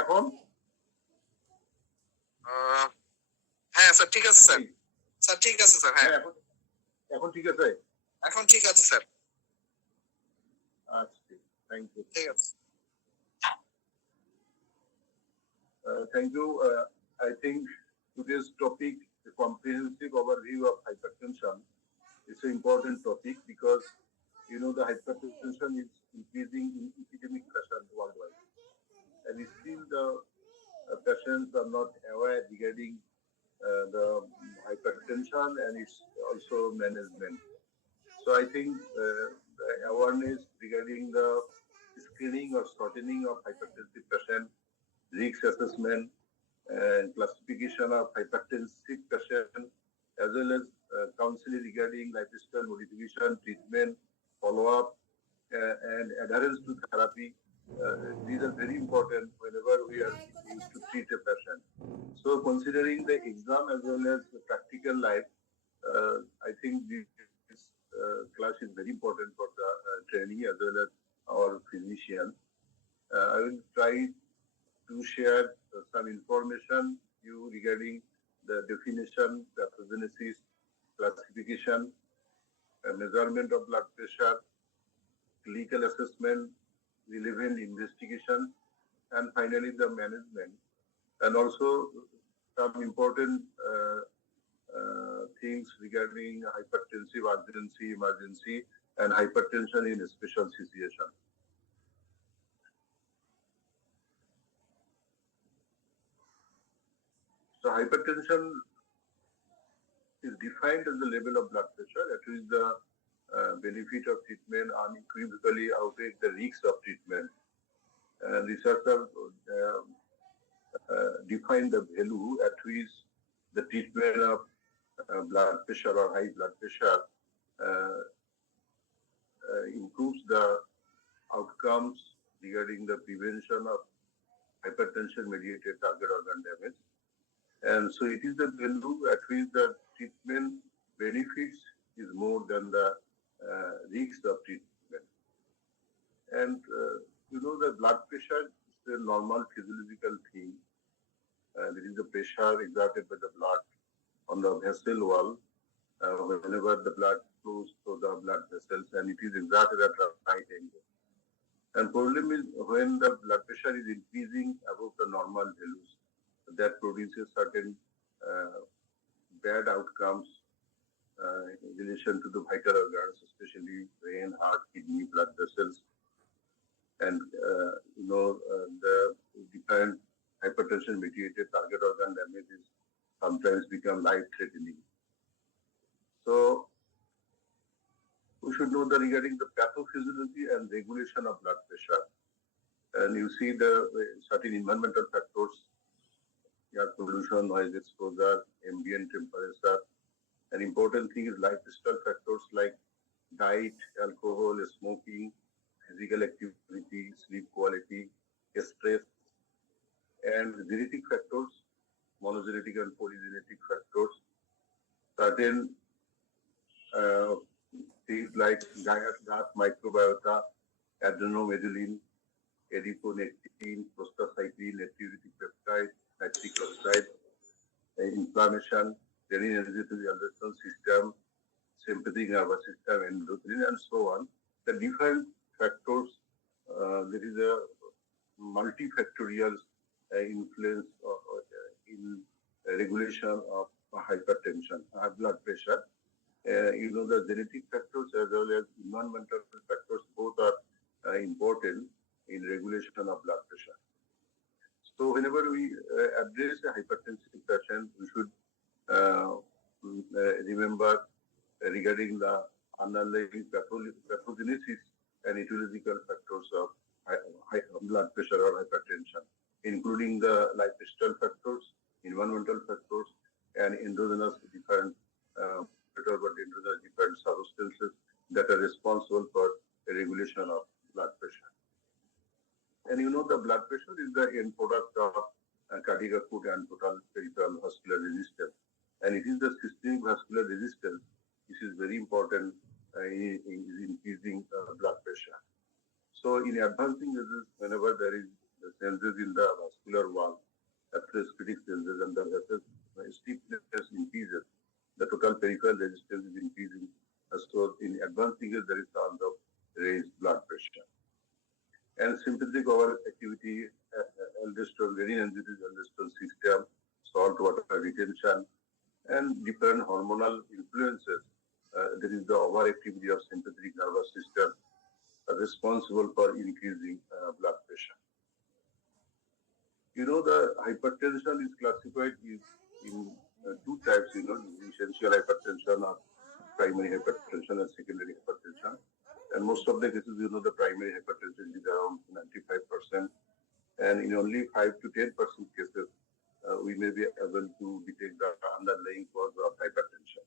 এখন হ্যাঁ স্যার ঠিক আছে স্যার। স্যার ঠিক আছে স্যার। হ্যাঁ এখন ঠিক আছে। এখন ঠিক আছে স্যার। আচ্ছা, থ্যাংক ইউ। ঠিক আছে। Thank you. I think today's topic, the comprehensive overview of hypertension, is an important topic because the hypertension is increasing in epidemic fashion worldwide, and still the patients are not aware regarding the hypertension and its also management. So I think the awareness regarding the screening or shortening of hypertensive patient, risk assessment, and classification of hypertensive patient, as well as counseling regarding lifestyle modification, treatment, follow-up, and adherence to therapy. These are very important whenever we are used to treat a patient. So considering the exam as well as the practical life, I think this class is very important for the trainee as well as our physician. I will try to share some information you regarding the definition, pathogenesis, classification, measurement of blood pressure, clinical assessment, relevant investigation, and finally the management, and also some important things regarding hypertensive urgency, emergency, and hypertension in a special situation. So hypertension is defined as the level of blood pressure at which the benefit of treatment unequivocally outweighs the risks of treatment. Researchers define the value at which the treatment of blood pressure or high blood pressure improves the outcomes regarding the prevention of hypertension-mediated target organ damage. And so it is the value at which the treatment benefits is more than the risks of treatment. And the blood pressure is a normal physiological thing. There is a pressure exerted by the blood on the vessel wall whenever the blood flows through the blood vessels, and it is exerted at a right angle. And problem is when the blood pressure is increasing above the normal values, that produces certain bad outcomes in relation to the vital organs, especially brain, heart, kidney, blood vessels, and the different hypertension-mediated target organ damages sometimes become life-threatening. So we should know that regarding the pathophysiology and regulation of blood pressure, and you see the certain environmental factors, air pollution, noise exposure, ambient temperature. An important thing is lifestyle factors like diet, alcohol, smoking, physical activity, sleep quality, stress, and genetic factors, monogenetic and polygenetic factors. Certain things like gut microbiota, adrenomedullin, adiponectin, prostacyclin, natriuretic peptide, nitric oxide, inflammation, renin-angiotensin system, sympathetic nervous system, endocrine, and so on. The different factors, there is a multifactorial influence in regulation of hypertension, blood pressure. The genetic factors as well as environmental factors both are important in regulation of blood pressure. So whenever we address a hypertensive patient, we should remember regarding the underlying pathogenesis and etiological factors of high blood pressure or hypertension, including the lifestyle factors, environmental factors, and endogenous different different substances that are responsible for the regulation of blood pressure. And the blood pressure is the end product of cardiac output and total peripheral vascular resistance. And it is the systemic vascular resistance which is very important in increasing blood pressure. So in advancing disease, whenever there is changes in the vascular wall, atherosclerotic changes, and the vessel stiffness increases. The total peripheral resistance is increasing. So in advanced stages, there is chance of raised blood pressure. And sympathetic overactivity, aldosterone, renin-angiotensin aldosterone system, salt water retention, and different hormonal influences. There is the overactivity of sympathetic nervous system responsible for increasing blood pressure. The hypertension is classified in two types, essential hypertension or primary hypertension and secondary hypertension. And most of the cases, the primary hypertension is around 95%. And in only 5 to 10% cases, we may be able to detect the underlying cause of hypertension.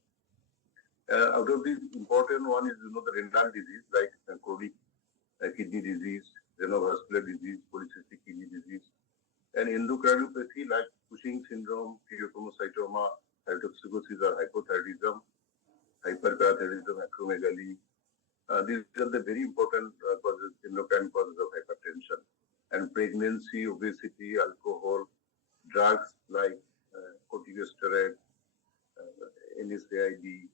Out of these, important one is, the renal disease like chronic kidney disease, renovascular disease, polycystic kidney disease, and endocrinopathy like Cushing syndrome, pheochromocytoma, cytotoxicosis or hypothyroidism, hyperparathyroidism, acromegaly. These are the very important causes, endocrine causes of hypertension. And pregnancy, obesity, alcohol, drugs like corticosteroid, NSAID,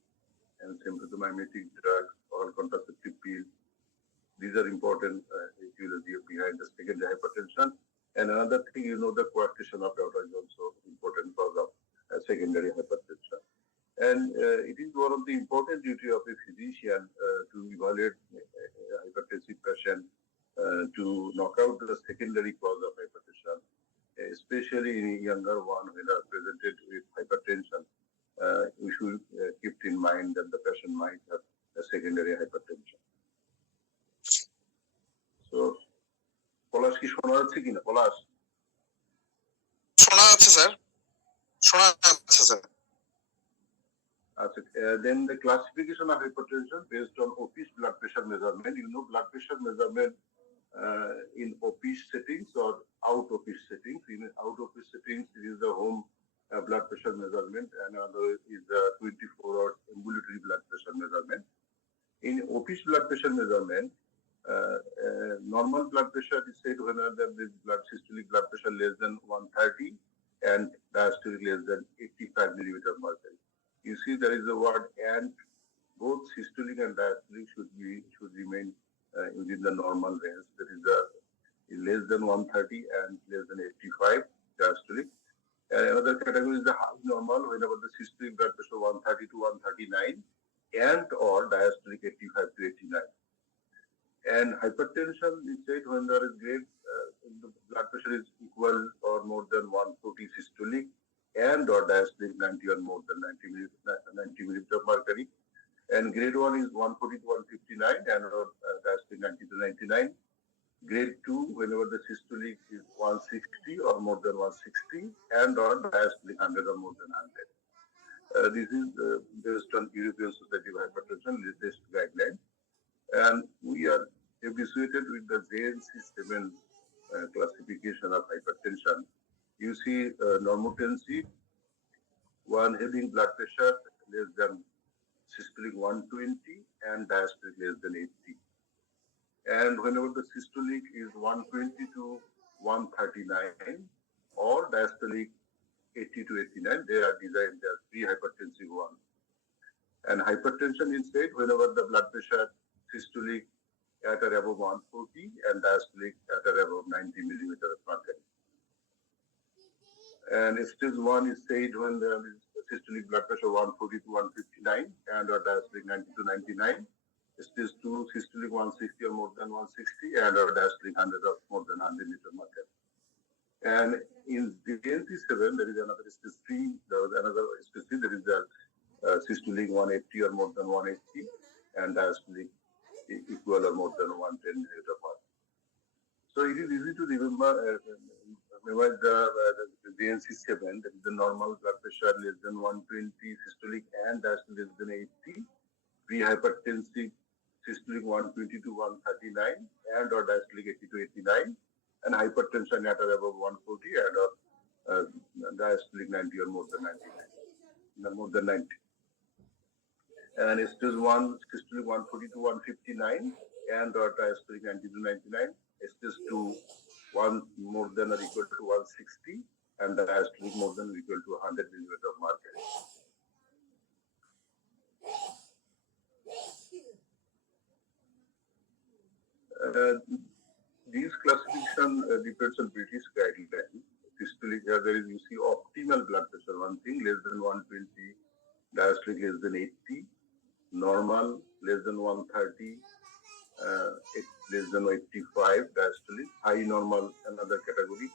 and symptomatic drugs or contraceptive pills. These are important etiology behind the secondary hypertension. And another thing, the coarctation of water is also important cause of secondary hypertension. And it is one of the important duty of a physician to evaluate a hypertensive patient to knock out the secondary cause of hypertension, especially in a younger one when are presented with hypertension. We should keep in mind that the patient might have a secondary hypertension. So, পলাশ কি শোনা যাচ্ছে কিনা? পলাশ শোনা যাচ্ছে sir, শোনা যাচ্ছে sir. Then the classification of hypertension based on office blood pressure measurement. Blood pressure measurement in office settings or out office settings. In out office settings, it is the home blood pressure measurement, and another is the 24-hour ambulatory blood pressure measurement. In office blood pressure measurement, normal blood pressure is said when the systolic blood pressure less than 130 and diastolic less than 85 millimeter mercury. You see, there is a word and. Both systolic and diastolic should remain within the normal range. That is less than 130 and less than 85 diastolic. And another category is the high normal, whenever the systolic blood pressure 130 to 139 and or diastolic 85 to 89. And hypertension is said when there is grade, the blood pressure is equal or more than 140 systolic and or diastolic 90 or more than 90 millimeter mercury. And grade 1 is 140 to 159 and or diastolic 90 to 99. Grade 2, whenever the systolic is 160 or more than 160 and or diastolic 100 or more than 100. This is based on European Society of Hypertension latest guideline. And we are habituated with the JNC7 classification of hypertension. You see normotensive, one having blood pressure less than systolic 120 and diastolic less than 80. And whenever the systolic is 120 to 139 or diastolic 80 to 89, they are designed as pre-hypertensive one. And hypertension is said whenever the blood pressure systolic at or above 140 and diastolic at or above 90 millimeter of mercury. And stage 1 is said when there is systolic blood pressure 140 to 159 and or diastolic 90 to 99. Stage 2, systolic 160 or more than 160 and or diastolic 100 or more than 100 meter mercury. And in JNC7, there is another stage 3, there was another stage 3, there is the systolic 180 or more than 180 and diastolic equal or more than 110 millimeter mercury. So it is easy to remember the JNC7, that is the normal blood pressure less than 120, systolic and diastolic less than 80, pre-hypertensive systolic 120 to 139 and or diastolic 80 to 89, and hypertension at or above 140 and or diastolic 90 or more than 90. And stage 1, systolic 140 to 159 and or diastolic 90 to 99. Stage 2, 1 more than or equal to 160, and diastolic more than or equal to 100 millimeter of mercury. These classification depends on British guideline. Systolic, there is, you see, optimal blood pressure, one thing, less than 120, diastolic less than 80, normal less than 130, less than 85, diastolic, high normal another category,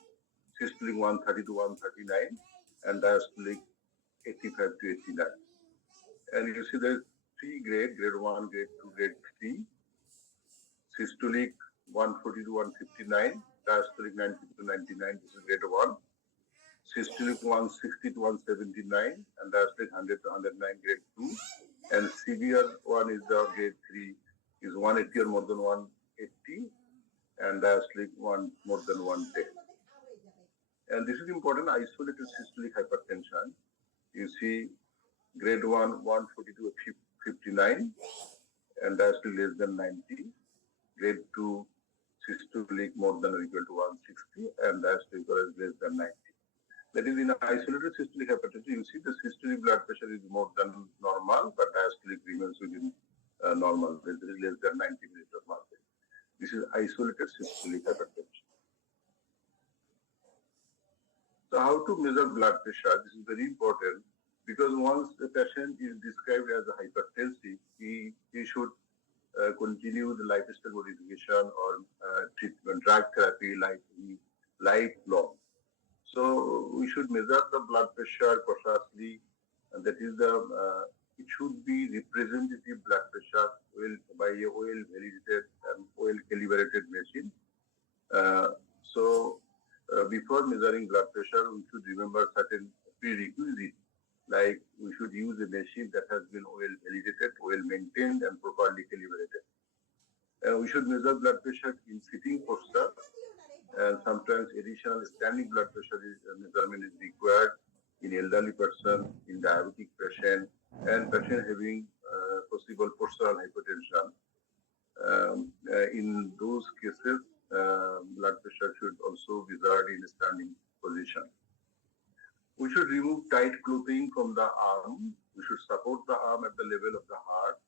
systolic 130 to 139, and diastolic 85 to 89. And you see there's three grade 1, grade 2, grade 3, systolic 140 to 159, diastolic 90 to 99, this is grade 1, systolic 160 to 179, and diastolic 100 to 109, grade 2, and severe one is the grade 3, is 180 or more than 180, and diastolic 1 more than 110. And this is important, isolated systolic hypertension. You see grade 1, 140 to 59, and diastolic less than 90. Grade 2, systolic more than or equal to 160, and diastolic less than 90. That is, in isolated systolic hypertension, you see the systolic blood pressure is more than normal, but diastolic remains within normal. There is less than 90 millimeters of mercury. This is isolated systolic hypertension. So how to measure blood pressure? This is very important, because once the patient is described as a hypertensive, he should continue the lifestyle modification or treatment, drug therapy lifelong. So we should measure the blood pressure cautiously, and that is it should be representative blood pressure by a well validated and well calibrated machine. Before measuring blood pressure, we should remember certain prerequisites, like we should use a machine that has been well validated, well maintained, and properly calibrated. We should measure blood pressure in sitting posture, and sometimes additional standing blood pressure measurement is required in elderly person, in diabetic patient, and patient having possible postural hypertension. In those cases, blood pressure should also be measured in a standing position. We should remove tight clothing from the arm. We should support the arm at the level of the heart,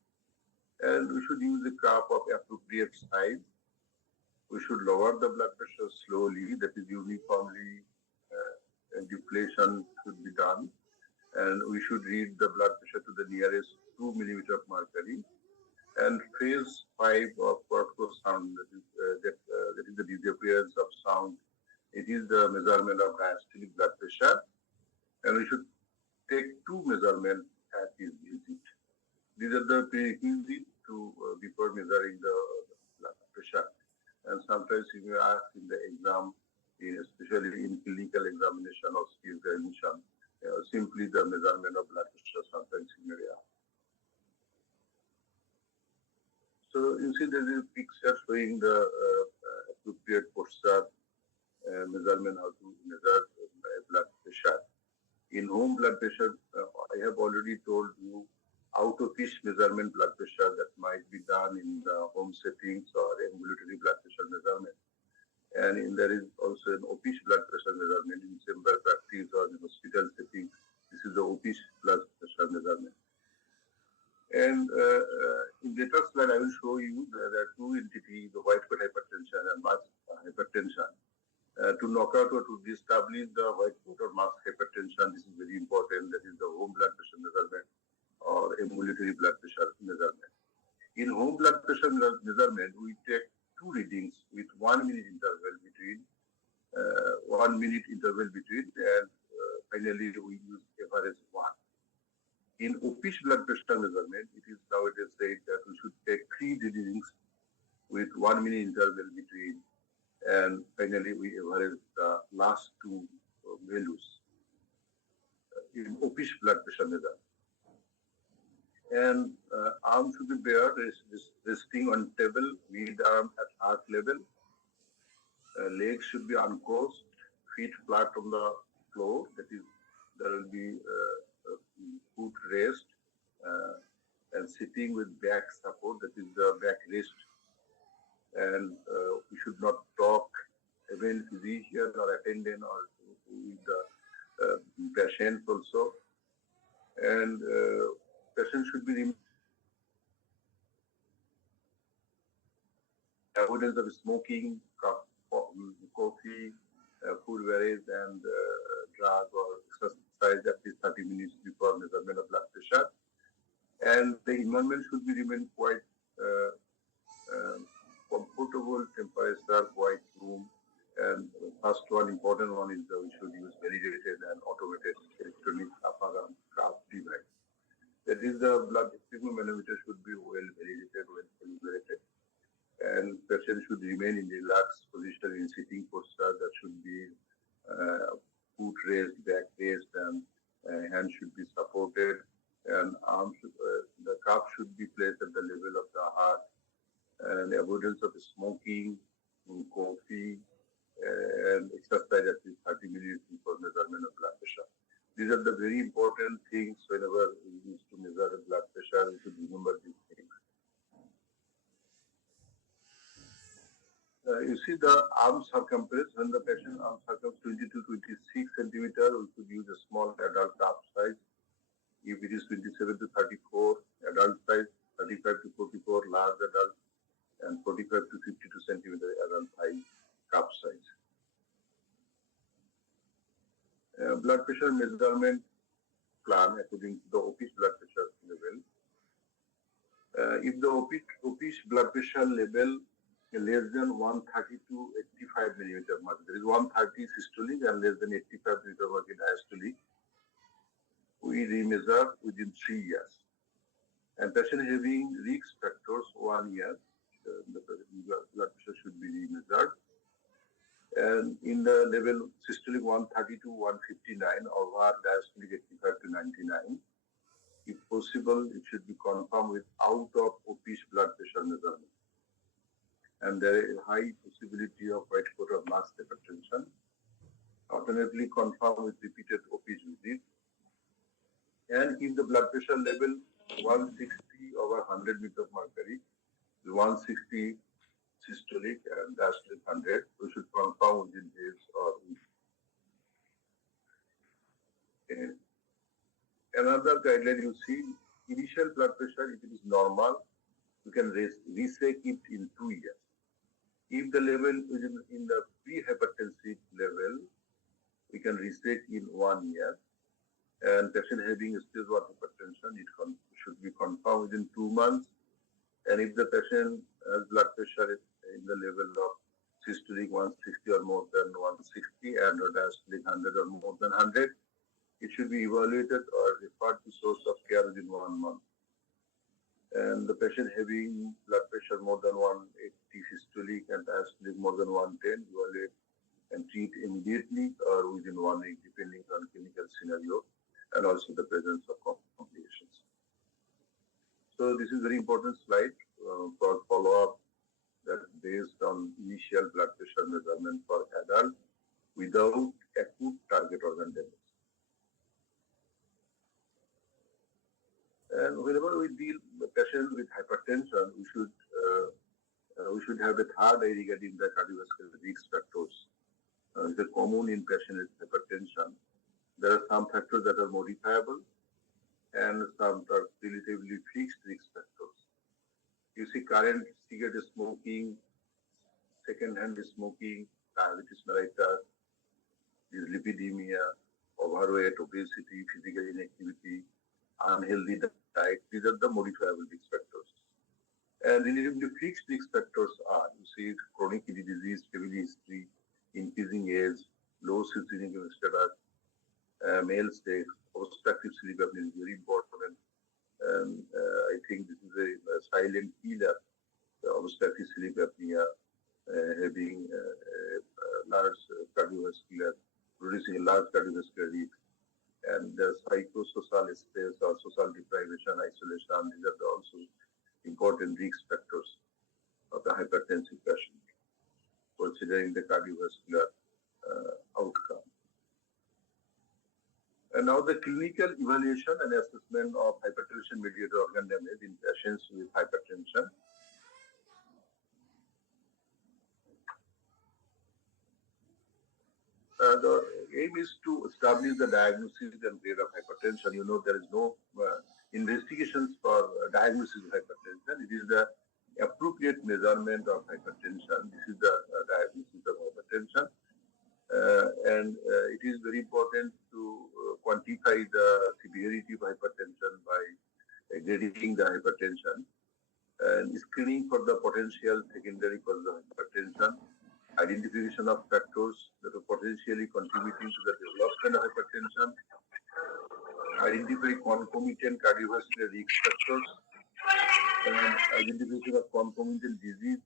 and we should use a cup of appropriate size. We should lower the blood pressure slowly, that is uniformly, deflation should be done. And we should read the blood pressure to the nearest 2 millimeter of mercury. And phase 5 of sound, that is the disappearance of sound. It is the measurement of diastolic blood pressure. And we should take 2 measurements at each visit. These are the prerequisites to before measuring the blood pressure. And sometimes you may ask in the exam, especially in clinical examination or examination, simply the measurement of blood pressure, sometimes you may ask. So you see there is a picture showing the appropriate posture measurement, how to measure blood pressure. In home blood pressure, I have already told you out-of-fish measurement blood pressure that might be done in the home settings or ambulatory blood pressure measurement. And there is also an office blood pressure measurement in chamber practice or in hospital setting. This is the office blood pressure measurement. And in later slide, I will show you there are two entities, the white coat hypertension and mass hypertension. To knock out or to establish the white coat or mass hypertension, this is very important. That is the home blood pressure measurement or ambulatory blood pressure measurement. In home blood pressure measurement, we take 2 readings with 1 minute interval between, and finally we use average 1. In office blood pressure measurement, it is nowadays said that we should take 3 readings with 1 minute interval between, and finally we average the last 2 values in office blood pressure measurement. And arm should be bare, resting on table, mid arm at heart level. Legs should be uncrossed, feet flat on the floor. That is, there will be foot rest, and sitting with back support. That is the back rest. And we should not talk, even female physician or attendant or with the patients also. And patient should be avoidance of smoking, coffee, food beverage, and drug or exercise at least 30 minutes before measurement of blood pressure. And the environment should be remain quite comfortable temperature, quiet room. And first one, important one is that we should use validated and automated electronic alarm device. That is, the blood manometer should be well validated, well calibrated, and patient should remain in relaxed position in sitting posture. That should be foot raised, back raised, and hand should be supported, and arms, the cup should be placed at the level of the heart, and avoidance of smoking, coffee, and exercise at least 30 minutes before measurement of blood pressure. These are the very important things whenever we use to measure the blood pressure. We should remember these things. You see the arm circumference. When the patient arm circumference 20 to 26 centimeter, we should use a small adult cup size. If it is 27 to 34, adult size, 35 to 44, large adult, and 45 to 52 centimeter adult size cup size. Blood pressure measurement plan according to the office blood pressure level. If the office blood pressure level less than 130 to 85 millimeter mercury, there is 130 systolic and less than 85 millimeter mercury diastolic, we remeasure within 3 years. And patient having risk factors 1 year, the blood pressure should be remeasured. And in the level systolic 130 to 159 or diastolic 85 to 99, if possible, it should be confirmed with out of office blood pressure measurement. And there is high possibility of right quarter mass hypertension. Alternately confirmed with repeated office visit. And if the blood pressure level 160 over 100 meter of mercury, 160 systolic and diastolic 100, we should confirm within days or weeks. Okay. Another guideline you see, initial blood pressure, if it is normal, you can recheck it in 2 years. If the level is in the pre-hypertensive level, we can recheck in 1 year. And patient having stage 1 hypertension, it should be confirmed within 2 months. And if the patient has blood pressure in the level of systolic 160 or more than 160 and diastolic 100 or more than 100, it should be evaluated or referred to source of care within 1 month. And the patient having blood pressure more than 180 systolic and diastolic more than 110, evaluate and treat immediately or within 1 week, depending on clinical scenario and also the presence of complications. So this is very important slide for follow-up that based on initial blood pressure measurement for adult without acute target organ damage. And whenever we deal with patients with hypertension, we should have a third eye regarding the cardiovascular risk factors. It's common in patients with hypertension. There are some factors that are modifiable and some are relatively fixed risk factors. You see current cigarette smoking, second-hand smoking, diabetes mellitus, dyslipidemia, overweight, obesity, physical inactivity, unhealthy diet. These are the modifiable risk factors. And relatively fixed risk factors are, you see, chronic kidney disease, family history, increasing age, low systemic status, male sex, obstructive sleep apnea is very important. And I think this is a silent killer, the obstructive sleep apnea, having large cardiovascular, producing a large cardiovascular risk. And the psychosocial stress or social deprivation, isolation, these are also important risk factors of the hypertensive patient, considering the cardiovascular outcome. And now the clinical evaluation and assessment of hypertension-mediated organ damage in patients with hypertension. the aim is to establish the diagnosis and grade of hypertension. There is no investigations for diagnosis of hypertension. It is the appropriate measurement of hypertension. This is the diagnosis of hypertension. And it is very important to quantify the severity of hypertension by grading the hypertension and screening for the potential secondary causes of hypertension, identification of factors that are potentially contributing to the development of hypertension, identify concomitant cardiovascular risk factors, and identification of concomitant disease,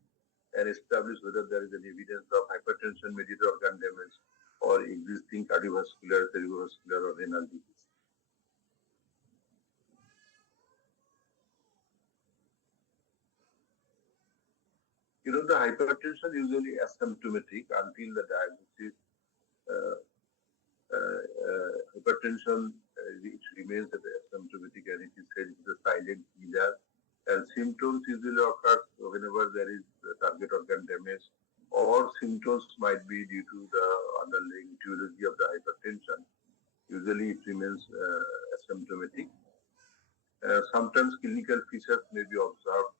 and establish whether there is an evidence of hypertension-mediated organ damage or existing cardiovascular, cerebrovascular, or renal disease. The hypertension usually asymptomatic until the diagnosis. Hypertension, it remains asymptomatic, and it is said it is a silent killer. And symptoms usually occur whenever there is target organ damage, or symptoms might be due to the underlying etiology of the hypertension. Usually it remains asymptomatic. Sometimes clinical features may be observed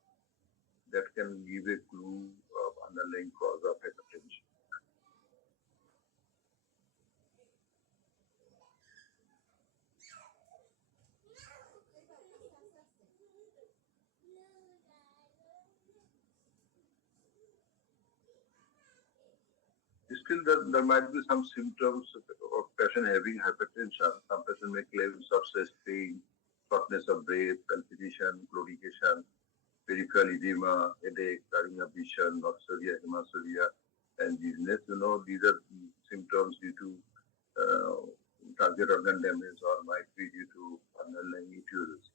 that can give a clue of underlying cause of hypertension. Still, there might be some symptoms of patient having hypertension. Some patient may claim chest pain, shortness of breath, palpitation, claudication, peripheral edema, headache, blurring of vision, noxuria, hematuria, and dizziness. These are symptoms due to target organ damage or might be due to underlying etiology.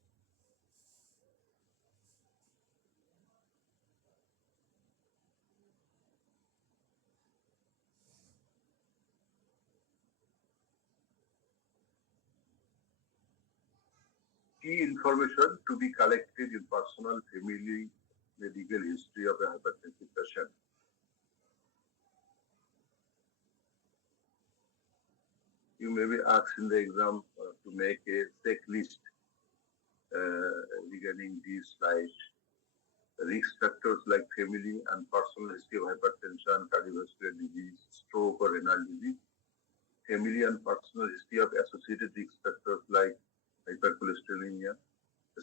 Key information to be collected in personal, family, medical history of a hypertensive patient. You may be asked in the exam to make a checklist regarding these slides. Risk factors like family and personal history of hypertension, cardiovascular disease, stroke, or renal disease. Family and personal history of associated risk factors like hypercholesterolemia,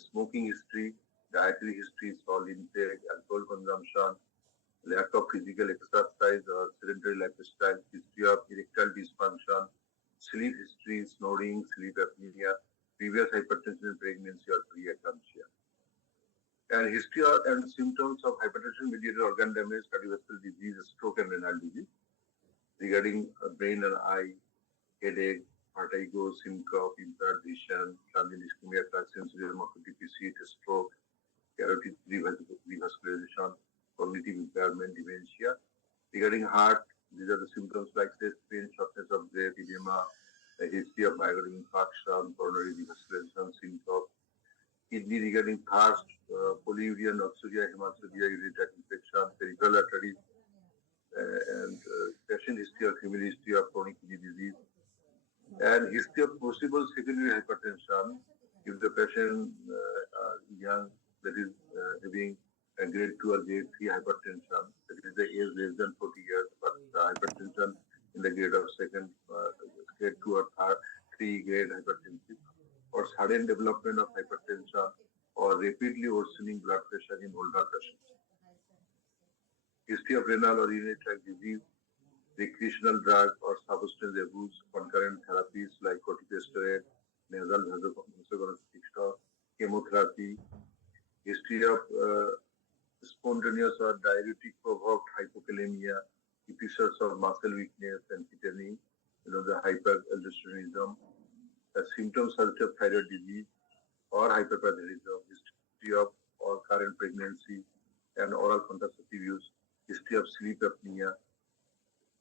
smoking history, dietary history, salt intake, alcohol consumption, lack of physical exercise or sedentary lifestyle, history of erectile dysfunction, sleep history, snoring, sleep apnea, previous hypertension in pregnancy or preeclampsia. And history and symptoms of hypertension-mediated organ damage, cardiovascular disease, stroke, and renal disease. Regarding brain and eye, headache, vertigo, syncope, impaired vision, transient ischemia, sensory motor deficit, stroke, carotid revascularization, cognitive impairment, dementia. Regarding heart, these are the symptoms like chest pain, shortness of breath, edema, a history of myocardial infarction, coronary revascularization, syncope. Kidney regarding thirst, polyuria, noxuria, hematuria, urinary tract infection, peripheral arteries, and patient history or family history of chronic kidney disease, and history of possible secondary hypertension if the patient young, that is having a grade 2 or grade 3 hypertension, that is the age less than 40 years, but hypertension in the grade of second, grade 2 or 3 grade hypertension, or sudden development of hypertension or rapidly worsening blood pressure in older patients. History of renal or urinary tract disease, recreational drug or substance abuse, concurrent therapies like corticosteroid, nasal vasoconstrictor, chemotherapy, history of spontaneous or diuretic provoked hypokalemia, episodes of muscle weakness and tetany, the hyperaldosteronism, symptoms such as thyroid disease or hyperparathyroidism, history of or current pregnancy and oral contraceptive use, history of sleep apnea.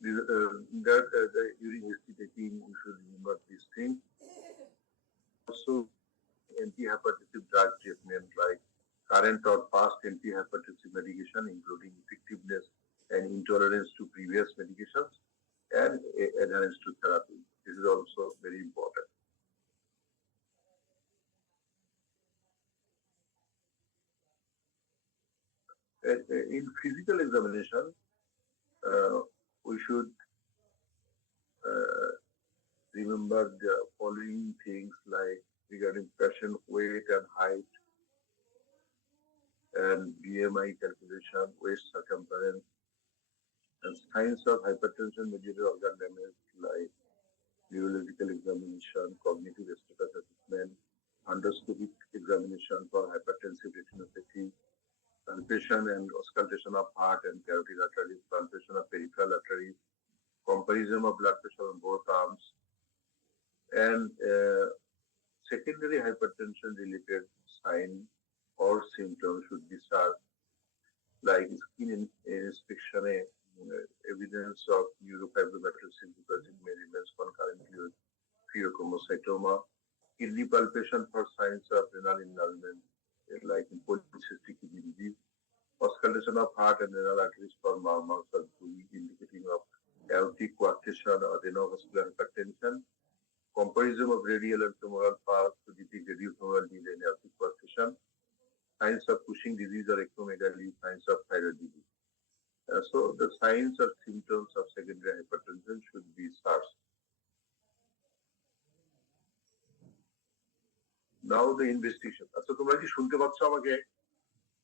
During history taking, you should remember these things. Also, anti-hypertensive drug treatment like current or past anti-hypertensive medication, including effectiveness and intolerance to previous medications, and adherence to therapy. This is also very important. In physical examination, uh, we should uh, remember the following things like regarding patient weight and height and BMI calculation, waist circumference, and signs of hypertension mediated organ damage like neurological examination, cognitive status assessment, endoscopic examination for hypertensive retinopathy, palpation and auscultation of heart and carotid arteries, palpation of peripheral arteries, comparison of blood pressure on both arms, and secondary hypertension related sign or symptoms should be served like skin inspection, evidence of neurofibromatosis because it may remain concurrently with pheochromocytoma, kidney palpation for signs of renal involvement, like in polycystic kidney disease, auscultation of heart and renal arteries for murmurs or bleeding indicating of aortic coarctation or renovascular hypertension, comparison of radial and femoral pulse to detect radiofemoral delay in aortic coarctation, signs of Cushing disease or acromegaly, signs of thyroid disease. So the signs or symptoms of secondary hypertension should be searched. Now the investigation. আচ্ছা তোমরা কি শুনতে পাচ্ছ আমাকে?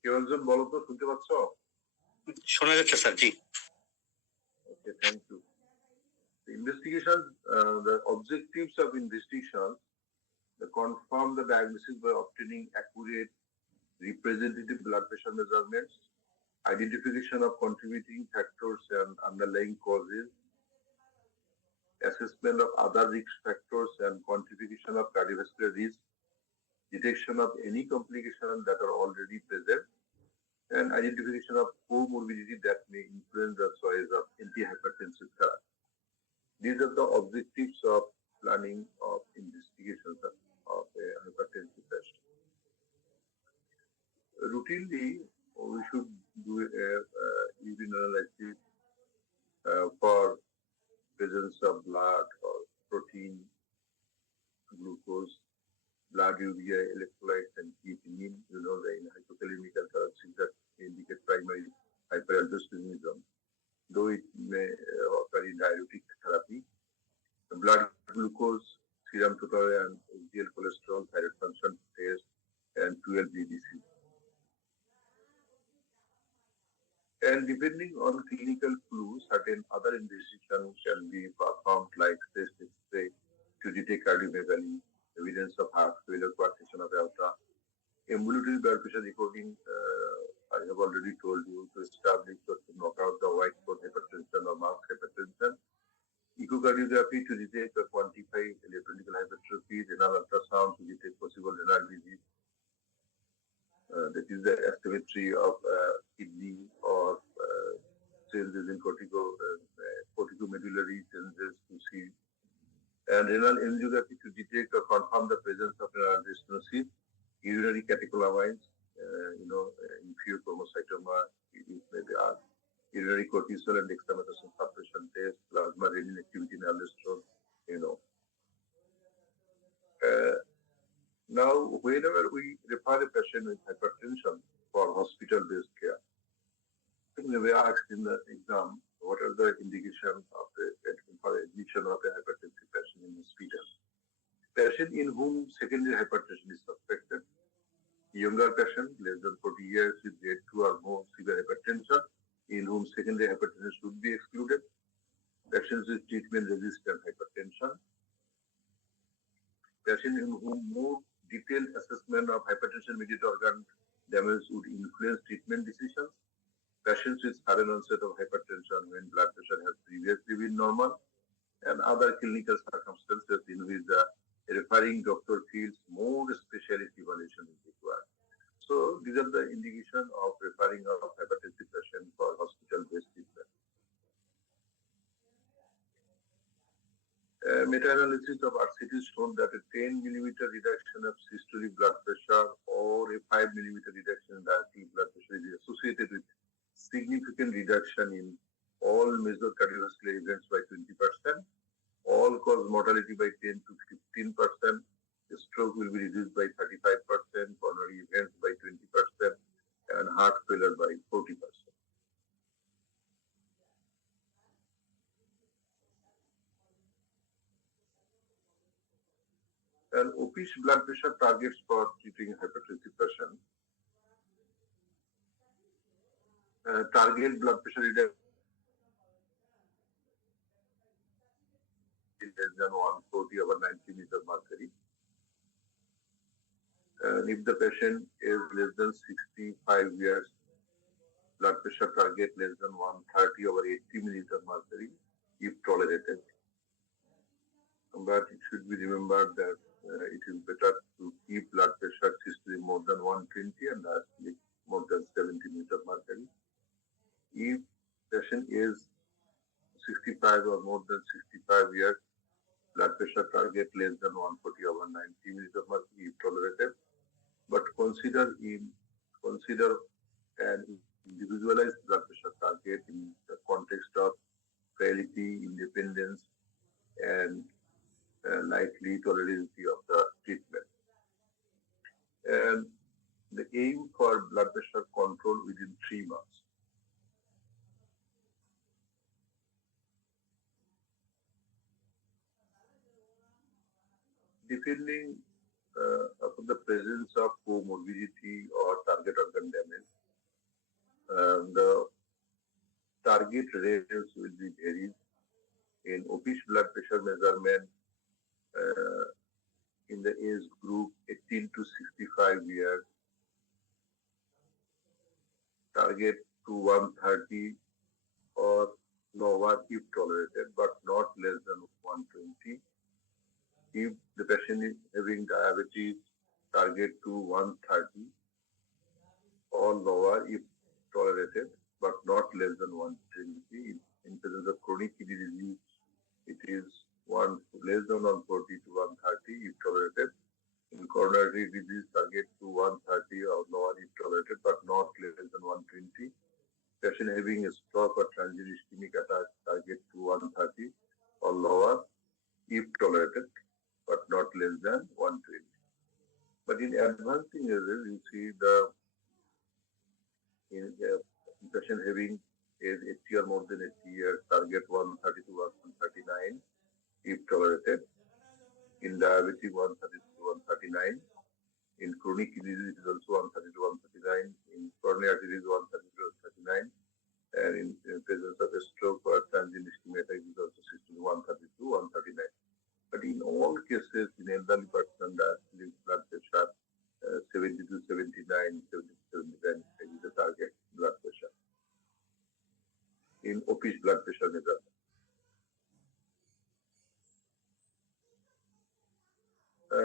কেউ একজন বলো তো শুনতে পাচ্ছ? শোনা যাচ্ছে sir, G. Okay, thank you. The investigation, the objectives of investigation, confirm the diagnosis by obtaining accurate representative blood pressure measurements, identification of contributing factors and underlying causes, assessment of other risk factors and quantification of cardiovascular risk, detection of any complications that are already present, and identification of comorbidity that may influence the choice of antihypertensive therapy. These are the objectives of planning of investigations of a hypertensive patient. Routinely, we should do a urine analysis for presence of blood or protein, glucose, blood urea, electrolytes, and creatinine. You know, the hypokalemic alkalosis that indicate primary hyperaldosteronism, though it may occur in diuretic therapy. The blood glucose, serum total, and HDL cholesterol, thyroid function test, and 12-BDC. And depending on clinical clues, certain other investigations can be performed like chest X-ray to detect cardiomegaly, evidence of heart failure, coarctation of aorta, ambulatory blood pressure recording. I have already told you to establish or to knock out the white coat hypertension or marked hypertension. Echocardiography to detect or quantify electrolytic hypertrophy, renal ultrasound to detect possible renal disease. That is the asymmetry of kidney or changes in corticomedullary changes to see. And renal angiography to detect or confirm the presence of renal stenosis, urinary catecholamines, in pheochromocytoma, it may be asked. Urinary cortisol and dexamethasone suppression test, plasma renin activity in aldosterone, Now, whenever we refer a patient with hypertension for hospital-based care, we asked in the exam what are the indications of for admission of a hypertensive patient in hospital. Patient in whom secondary hypertension is suspected, younger patient less than 40 years with grade 2 or more severe hypertension, in whom secondary hypertension should be excluded, patients with treatment-resistant hypertension, patient in whom more detailed assessment of hypertension-mediated organ damage would influence treatment decisions, patients with sudden onset of hypertension when blood pressure has previously been normal, and other clinical circumstances in which the referring doctor feels more specialist evaluation is required. So these are the indication of referring of hypertensive patient for hospital-based treatment. Meta-analysis of RCT shown that a 10 millimeter reduction of systolic blood pressure or a 5 millimeter reduction in diastolic blood pressure is associated with significant reduction in all major cardiovascular events by 20%, all-cause mortality by 10 to 15%, stroke will be reduced by 35%, coronary events by 20%, and heart failure by 40%. And OP's blood pressure targets for treating hypertensive patients. Target blood pressure reduction less than 140 over 90 meter mercury. And if the patient is less than 65 years, blood pressure target less than 130 over 80 millimeter mercury, if tolerated. But it should be remembered that it is better to keep blood pressure systolic more than 120 and diastolic more than 70 millimeter mercury. If patient is 65 or more than 65 years, blood pressure target less than 140 over 90 millimeter mercury if tolerated. But consider an individualized blood pressure target in the context of frailty, independence, and likely tolerability of the treatment. And the aim for blood pressure control within 3 months. Depending upon the presence of comorbidity or target organ damage, the target range will be varied. In OP's blood pressure measurement in the age group 18 to 65 years, target to 130 or lower if tolerated, but not less than 120. If the patient is having diabetes, target to 130 or lower if tolerated, but not less than 120. In presence of chronic kidney disease, it is less than 140 to 130 if tolerated. In coronary disease, target to 130 or lower if tolerated, but not less than 120. Patient having a stroke or transient ischemic attack, target to 130 or lower if tolerated, but not less than 120. But in advancing ages, you see the patient having age 80 or more than 80 years, target 130 to 139 if tolerated. In diabetic, 130 to 139. In chronic kidney disease, it is also 130 to 139. In coronary artery disease, 130 to 139. And in presence of a stroke or transient ischemic attack, it is also 60 to 130 to 139. But in all cases, in elderly person, diastolic blood pressure 70 to 79, 70 to 79 is the target blood pressure in OP's blood pressure measurement.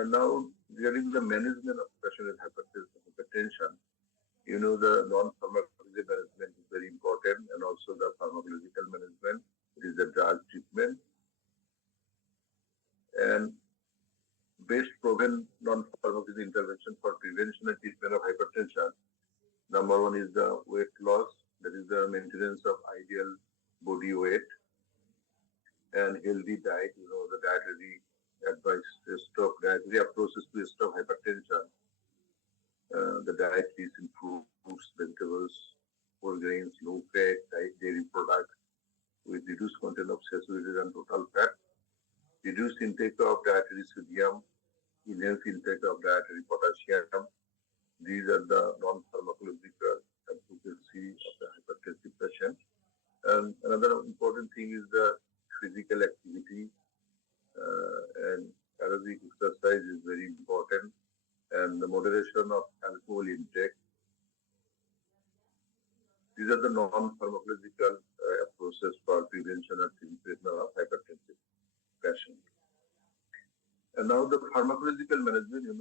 Now, during the management of patient with hypertension, you know the non-pharmacological management is very important, and also the pharmacological management. It is the drug treatment. And best proven non-pharmacological intervention for prevention and treatment of hypertension. Number one is the weight loss, that is the maintenance of ideal body weight and healthy diet. You know, the dietary advice, dietary approaches to stop hypertension. The diet is in fruits, vegetables, whole grains, low fat, dairy products with reduced content of saturated and total fat, reduced intake of dietary sodium, enhanced intake of dietary potassium. These are the non-pharmacological advocacy of the hypertensive patient. And another important thing is the physical activity and aerobic exercise is very important, and the moderation of alcohol intake. These are the non-pharmacological approaches for prevention and treatment of hypertensive patient. And now the pharmacological management,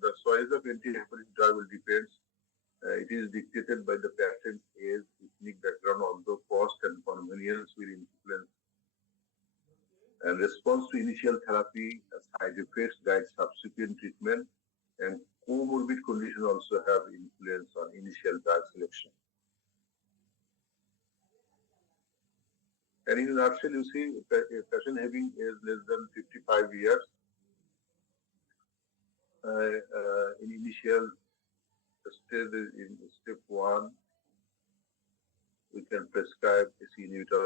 the choice of antihypertensive drug will depend. It is dictated by the patient's age, ethnic background, although cost and convenience will influence. And response to initial therapy, side effects, guide subsequent treatment, and comorbid conditions also have influence on initial drug selection. And in a nutshell, you see, a patient having age less than 55 years, in initial stage, in step one, we can prescribe a C inhibitor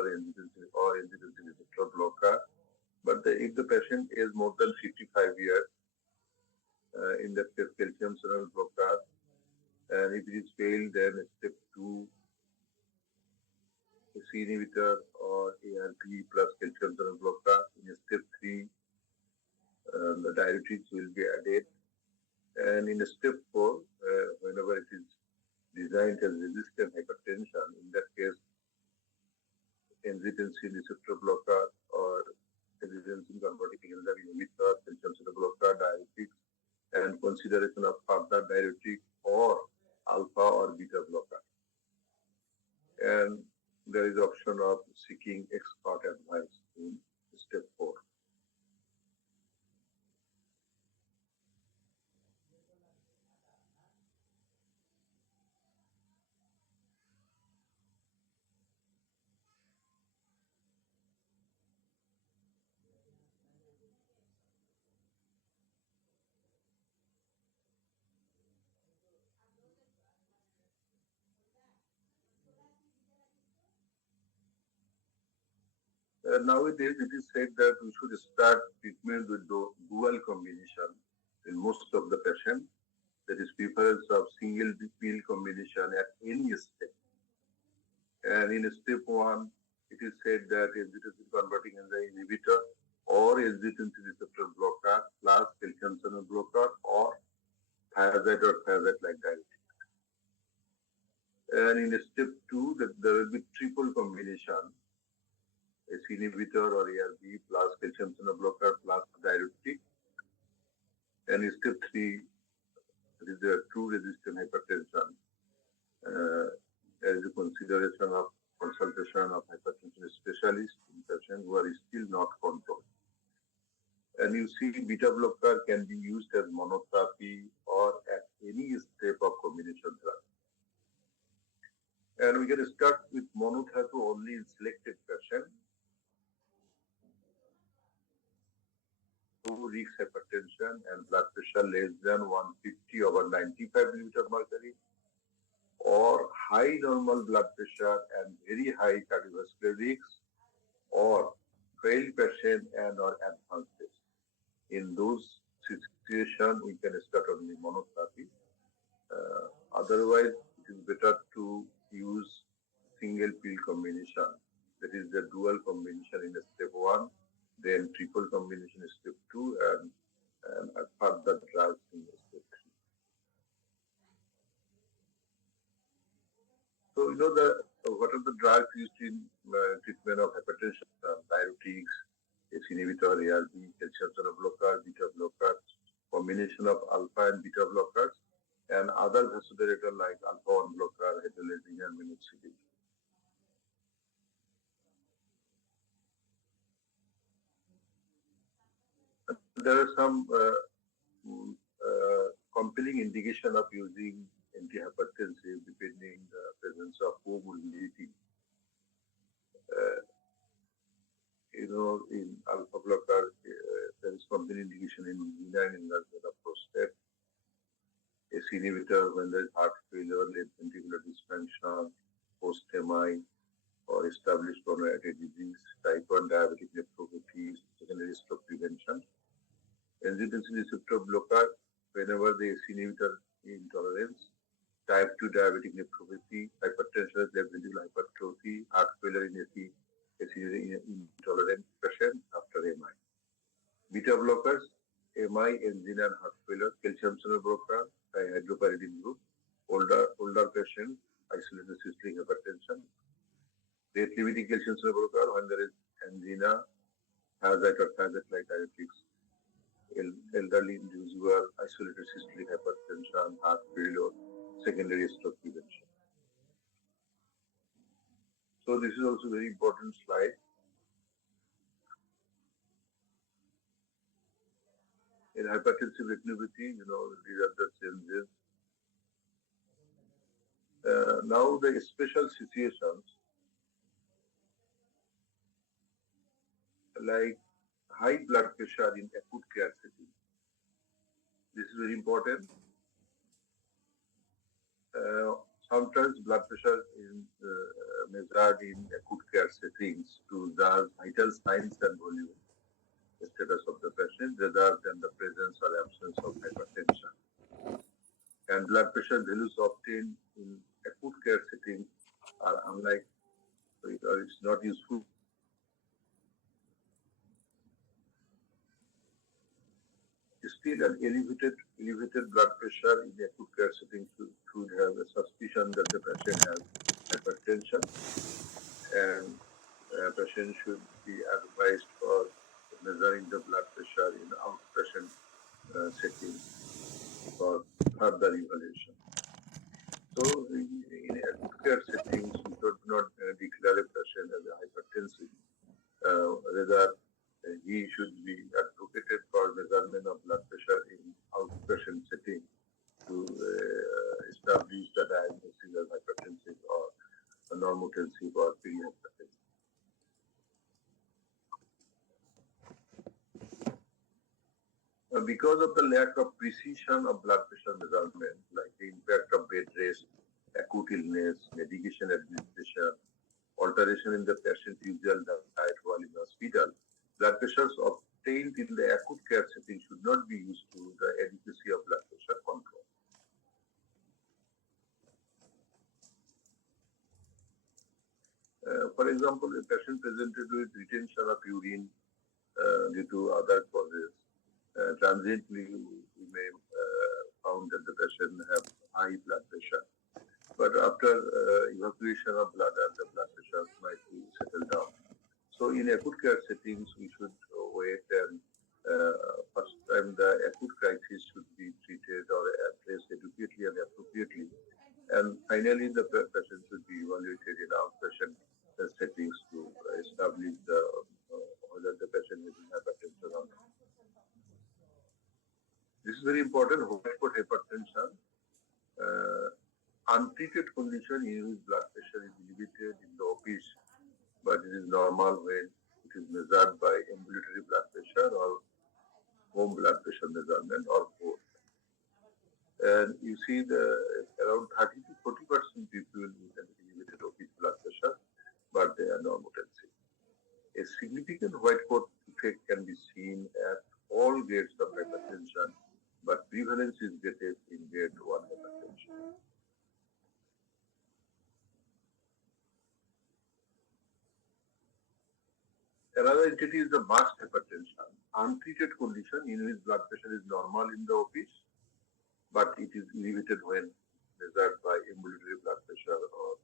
or angiotensin receptor blocker. But if the patient is more than 55 years, in that case, calcium channel blocker, and if it is failed, then step two, a C inhibitor or ARP plus calcium channel blocker. In step three, the diuretics will be added. And in step four, whenever it is designed as resistant hypertension, in that case, angiotensin receptor blocker or angiotensin converting enzyme inhibitor, calcium channel blocker, diuretics, and consideration of further diuretic or alpha or beta blocker. And there is option of seeking expert advice in step four. Nowadays, it is said that we should start treatment with dual combination in most of the patients. That is preference of single pill combination at any step. And in step one, it is said that angiotensin converting enzyme inhibitor or angiotensin receptor blocker plus calcium channel blocker or thiazide or thiazide-like diuretic. And in step two, that there will be triple combination, a C inhibitor or ARB plus calcium channel blocker plus diuretic. And in step three, it is the true resistant hypertension as a consideration of consultation of hypertension specialist in patients who are still not controlled. And you see, beta blocker can be used as monotherapy or at any step of combination therapy. And we can start with monotherapy only in selected patients who risk hypertension and blood pressure less than 150 over 95 millimeter mercury, or high normal blood pressure and very high cardiovascular risk, or failed patient and or advanced patient. In those situations, we can start only monotherapy. Otherwise, it is better to use single pill combination. That is the dual combination in step one, then triple combination in step two, and further drugs in step three. So, what are the drugs used in treatment of hypertension? Diuretics, ACE inhibitor, ARB, calcium channel blocker, beta blockers, combination of alpha and beta blockers, and other vasodilator like alpha-1 blocker, hydrolyzing, and minoxidil. There are some compelling indication of using antihypertensive depending the presence of comorbidity. Uh, in alpha blocker, there is compelling indication in benign enlargement of prostate. ACE inhibitor when there is heart failure, left ventricular dysfunction, post-MI, or established coronary artery disease, type 1 diabetic nephropathy, secondary stroke prevention. Angiotensin receptor blocker whenever the ACE inhibitor intolerance, type 2 diabetic nephropathy, hypertension, left ventricular hypertrophy, heart failure in ACE intolerant patient after MI. Beta blockers, MI, angina, and heart failure, calcium channel blocker, hydropyridine group, older patient, isolated systolic hypertension, rate limiting calcium channel blocker when there is angina, thiazide or thiazide-like diuretics, elderly individual, isolated systolic hypertension, heart failure, secondary stroke prevention. So this is also very important slide. In hypertensive retinopathy, these are the changes. Now the special situations. like high blood pressure in acute care setting. This is very important. Uh, Sometimes blood pressure is measured in acute care settings to judge vital signs and volume, the status of the patient, rather than the presence or absence of hypertension. And blood pressure values obtained in acute care settings are unlike, or it's not useful. Still, an elevated blood pressure in the acute care setting should have a suspicion that the patient has hypertension, and a patient should be advised for measuring the blood pressure in outpatient setting for further evaluation. So, in acute care settings, we should not declare a patient as a hypertensive. Rather, he should be advocated for measurement of blood pressure in outpatient setting to establish the diagnosis as hypertensive or normotensive or pre-hypertensive. Because of the lack of precision of blood pressure measurement, like the impact of bed rest, acute illness, medication administration, alteration in the patient's usual diet while in hospital, blood pressures obtained in the acute care setting should not be used to the adequacy of blood pressure control. For example, a patient presented with retention of urine due to other causes, transiently we may found that the patient have high blood pressure. But after evacuation of blood, the blood pressure might be settled down. So in acute care settings, we should wait and first time the acute crisis should be treated or addressed adequately and appropriately. And finally, the patient should be evaluated in outpatient settings to establish whether the patient is hypertension or not. This is very important. White coat hypertension, untreated condition in which blood pressure is elevated in the office, but it is normal when it is measured by ambulatory blood pressure or home blood pressure measurement or both. And you see around 30 to 40% people with an elevated office blood pressure, but they are normotensive. A significant white coat effect can be seen at all grades of hypertension, but prevalence is greatest in grade 1 hypertension. Another entity is the masked hypertension, untreated condition in which blood pressure is normal in the office, but it is elevated when measured by ambulatory blood pressure or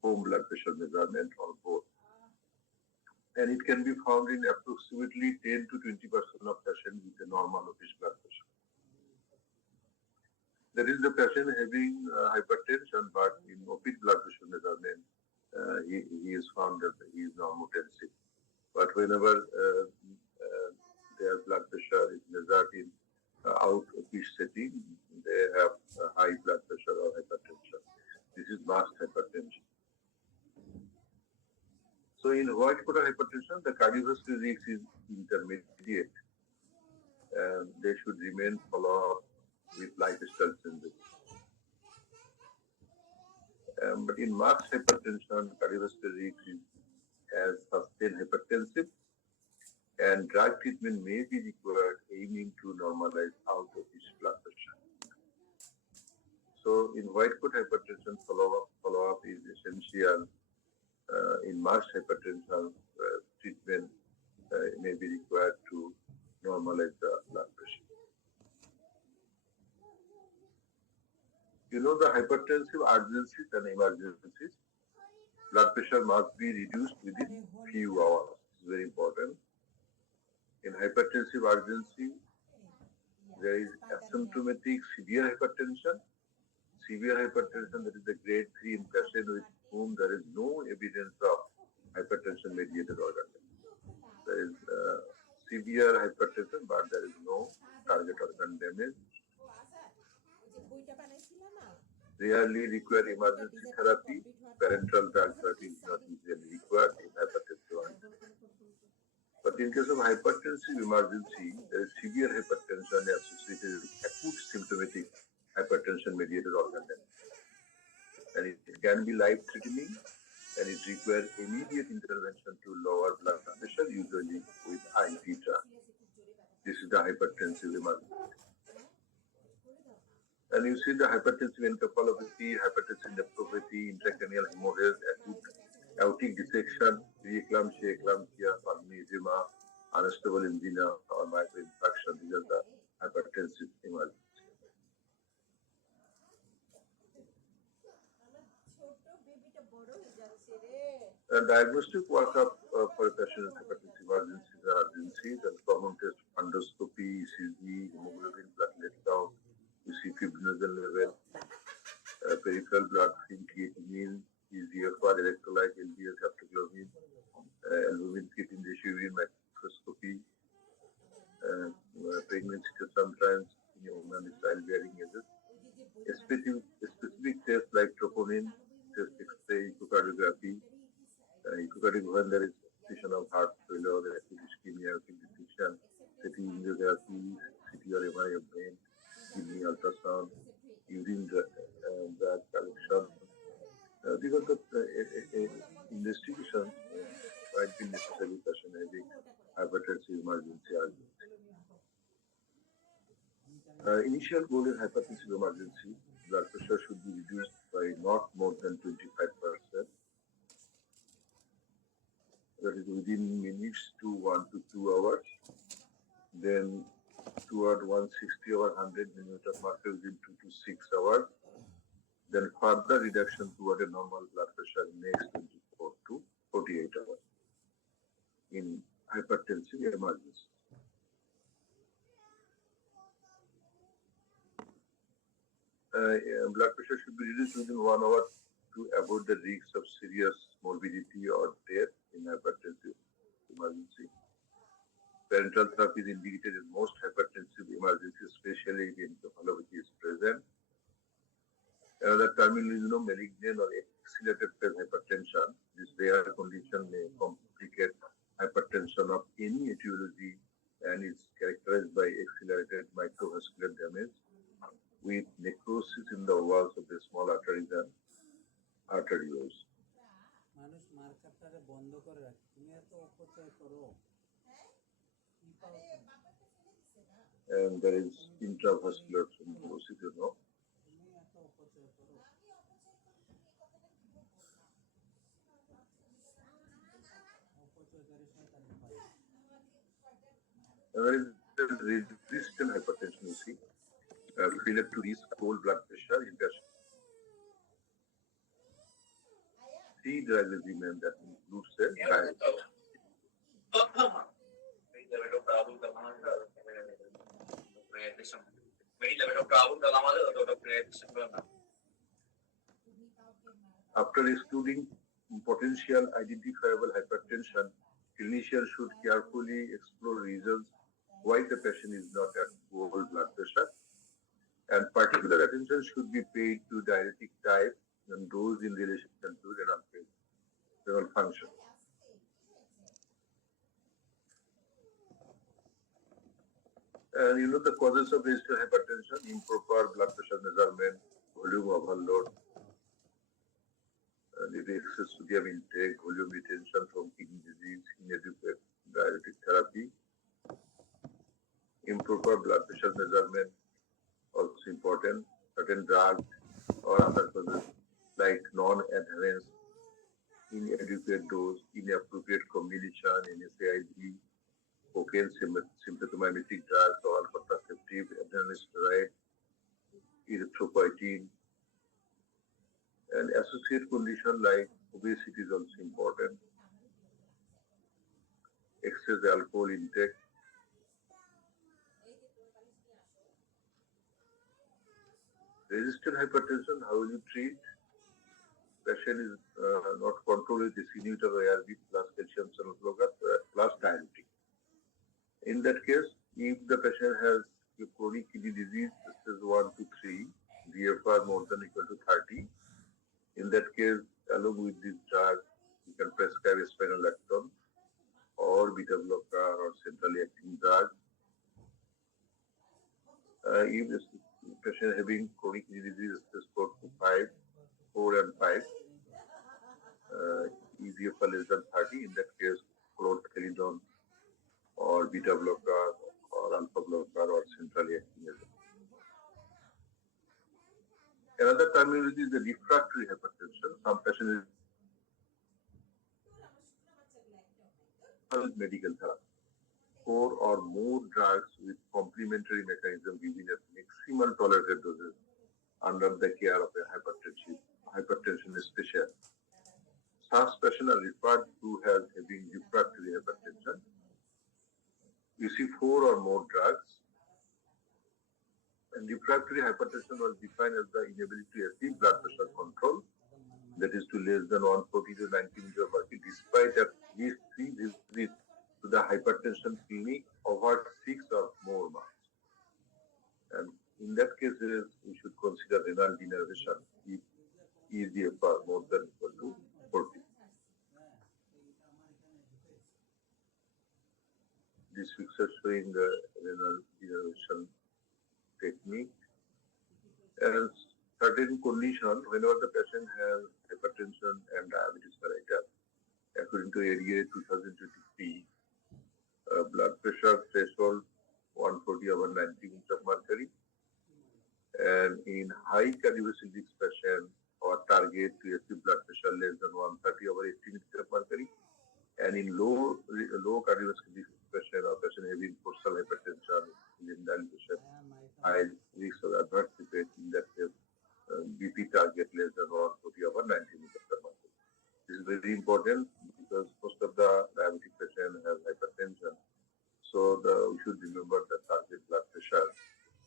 home blood pressure measurement or both. And it can be found in approximately 10 to 20% of patients with a normal office blood pressure. There is the patient having hypertension, but in office blood pressure measurement, he is found that he is normotensive. But whenever their blood pressure is measured in out office setting, they have high blood pressure or hypertension. This is masked hypertension. So in white coat hypertension, the cardiovascular risk is intermediate, and they should remain follow up with lifestyle changes. But in masked hypertension, cardiovascular risk is as sustained hypertensive, and drug treatment may be required aiming to normalize out of his blood pressure. So in white coat hypertension, follow-up is essential. In masked hypertension, treatment may be required to normalize the blood pressure. You know the hypertensive urgencies and emergencies. Blood pressure must be reduced within few hours. It's very important. In hypertensive urgency, there is asymptomatic severe hypertension. Severe hypertension, that is the grade 3 in patient with whom there is no evidence of hypertension mediated organ damage. There is severe hypertension, but there is no target organ damage. Rarely require emergency therapy. Parenteral drug therapy is not usually required in hypertension. But in in case of hypertensive emergency, there is severe hypertension associated with acute symptomatic hypertension mediated organ damage. And it can be life-threatening and it requires immediate intervention to lower blood pressure, usually with IV drug. This is the hypertensive emergency. And you see the hypertensive encephalopathy, hypertensive nephropathy, intracranial hemorrhage, acute aortic dissection, preeclampsia, eclampsia, pulmonary edema, unstable angina, or microinfarction. These are the hypertensive emergency. Diagnostic workup for a patient with hypertensive emergencies and urgencies and common test endoscopy, ECG, hemoglobin, platelet count, you see fibrinogen level, peripheral blood film, creatinine, EGFR, electrolyte, LDL, haptoglobin, albumin, creatine ratio, urine microscopy, pregnancy test sometimes in women with childbearing ages. Specific tests like troponin, chest X-ray, echocardiography, when there is suspicion of heart failure, acute ischemia, acute dissection, CT angiography, CT or MRI of brain, kidney ultrasound, urine drug collection. These are the investigation might be necessary patient having hypertensive emergency urgency. Initial goal in hypertensive emergency, blood pressure should be reduced by not more than 25%. That is within minutes to 1 to 2 hours. Then toward 160 over 100 millimeter mercury within 2 to 6 hours. Then further reduction toward a normal blood pressure in next 24 to 48 hours in hypertensive emergency. Blood pressure should be reduced within 1 hour to avoid the risks of serious morbidity or death in hypertensive emergency. Parenteral therapy is indicated in most hypertensive emergencies, especially if encephalopathy is present. Another terminal is malignant or accelerated phase hypertension. This rare condition may complicate hypertension of any etiology and is characterized by accelerated microvascular damage with necrosis in the walls of the small arteries and arterioles. And there is intravascular thrombosis, There is resistant hypertension, you see, failure to reach control blood pressure in patients. C drug regimen that includes a diet. After excluding potential identifiable hypertension, clinicians should carefully explore reasons why the patient is not at goal blood pressure, and particular attention should be paid to diuretic type and dose in relation to renal function. And the causes of resistant hypertension: improper blood pressure measurement, volume overload, excess sodium intake, volume retention from kidney disease, inadequate diuretic therapy, improper blood pressure measurement, also important, certain drugs or other causes like non-adherence, inadequate dose, inappropriate combination, NSAID, cocaine, symptomatic drugs, or contraceptive, adrenal steroid, erythropoietin, and associated condition like obesity is also important, excess alcohol intake. Resistant hypertension, how will you treat? Patient is not controlled with inhibitor ARB plus calcium channel blocker plus diuretic. In that case, if the patient has a chronic kidney disease, stage 1 to 3, GFR more than equal to 30, in that case, along with this drug, you can prescribe spironolactone or or beta blocker or centrally acting drug. If the patient having chronic kidney disease, stage 4 and 5, EGFR less than 30, in that case, chlorthalidone or beta blocker or alpha blocker or centrally acting agent. Another terminology is the refractory hypertension. Some patients with medical therapy. 4 or more drugs with complementary mechanism giving a maximal tolerated doses under the care of a hypertension specialist. Such patients are referred to as having refractory hypertension. You see 4 or more drugs. And refractory hypertension was defined as the inability to achieve blood pressure control, that is to less than 140 to 90 meters per mercury, despite at least 3 visits to the hypertension clinic over 6 or more months. And in that case, we should consider renal denervation if EGFR more than equal to 40. This picture showing the renal denervation technique. And certain condition, whenever the patient has hypertension and diabetes mellitus, according to ADA 2023, blood pressure threshold 140 over 90 meters of mercury. And in high cardiovascular risk patient, our target to achieve blood pressure less than 130 over 80 meters of mercury. And in low cardiovascular risk patient, or patient having portal hypertension, dilatation, high risk of adverse effect, in that case, BP target less than 140 over 90 meters per mercury. This is very important because most of the diabetic patient have hypertension. So we should remember the target blood pressure.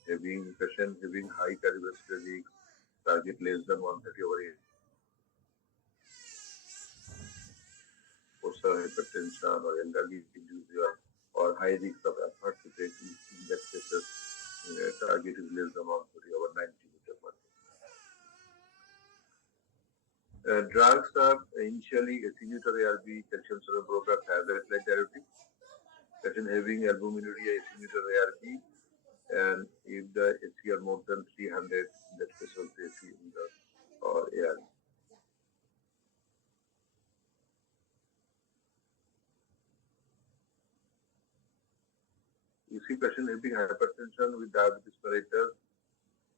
Patient having high cardiovascular risk, target less than 130 over 80. Postal hypertension or elderly individual or high risk of adverse effect, in that case, target is less than 140 over 90 meters per mercury. Drugs are initially acetylcholine ARB, calcium channel blocker, thiazide diuretic. Patient having albuminuria, acetylcholine ARB, and if the HTN more than 300, in that case also acetylcholine or ARB. You see patient having hypertension with diabetes mellitus,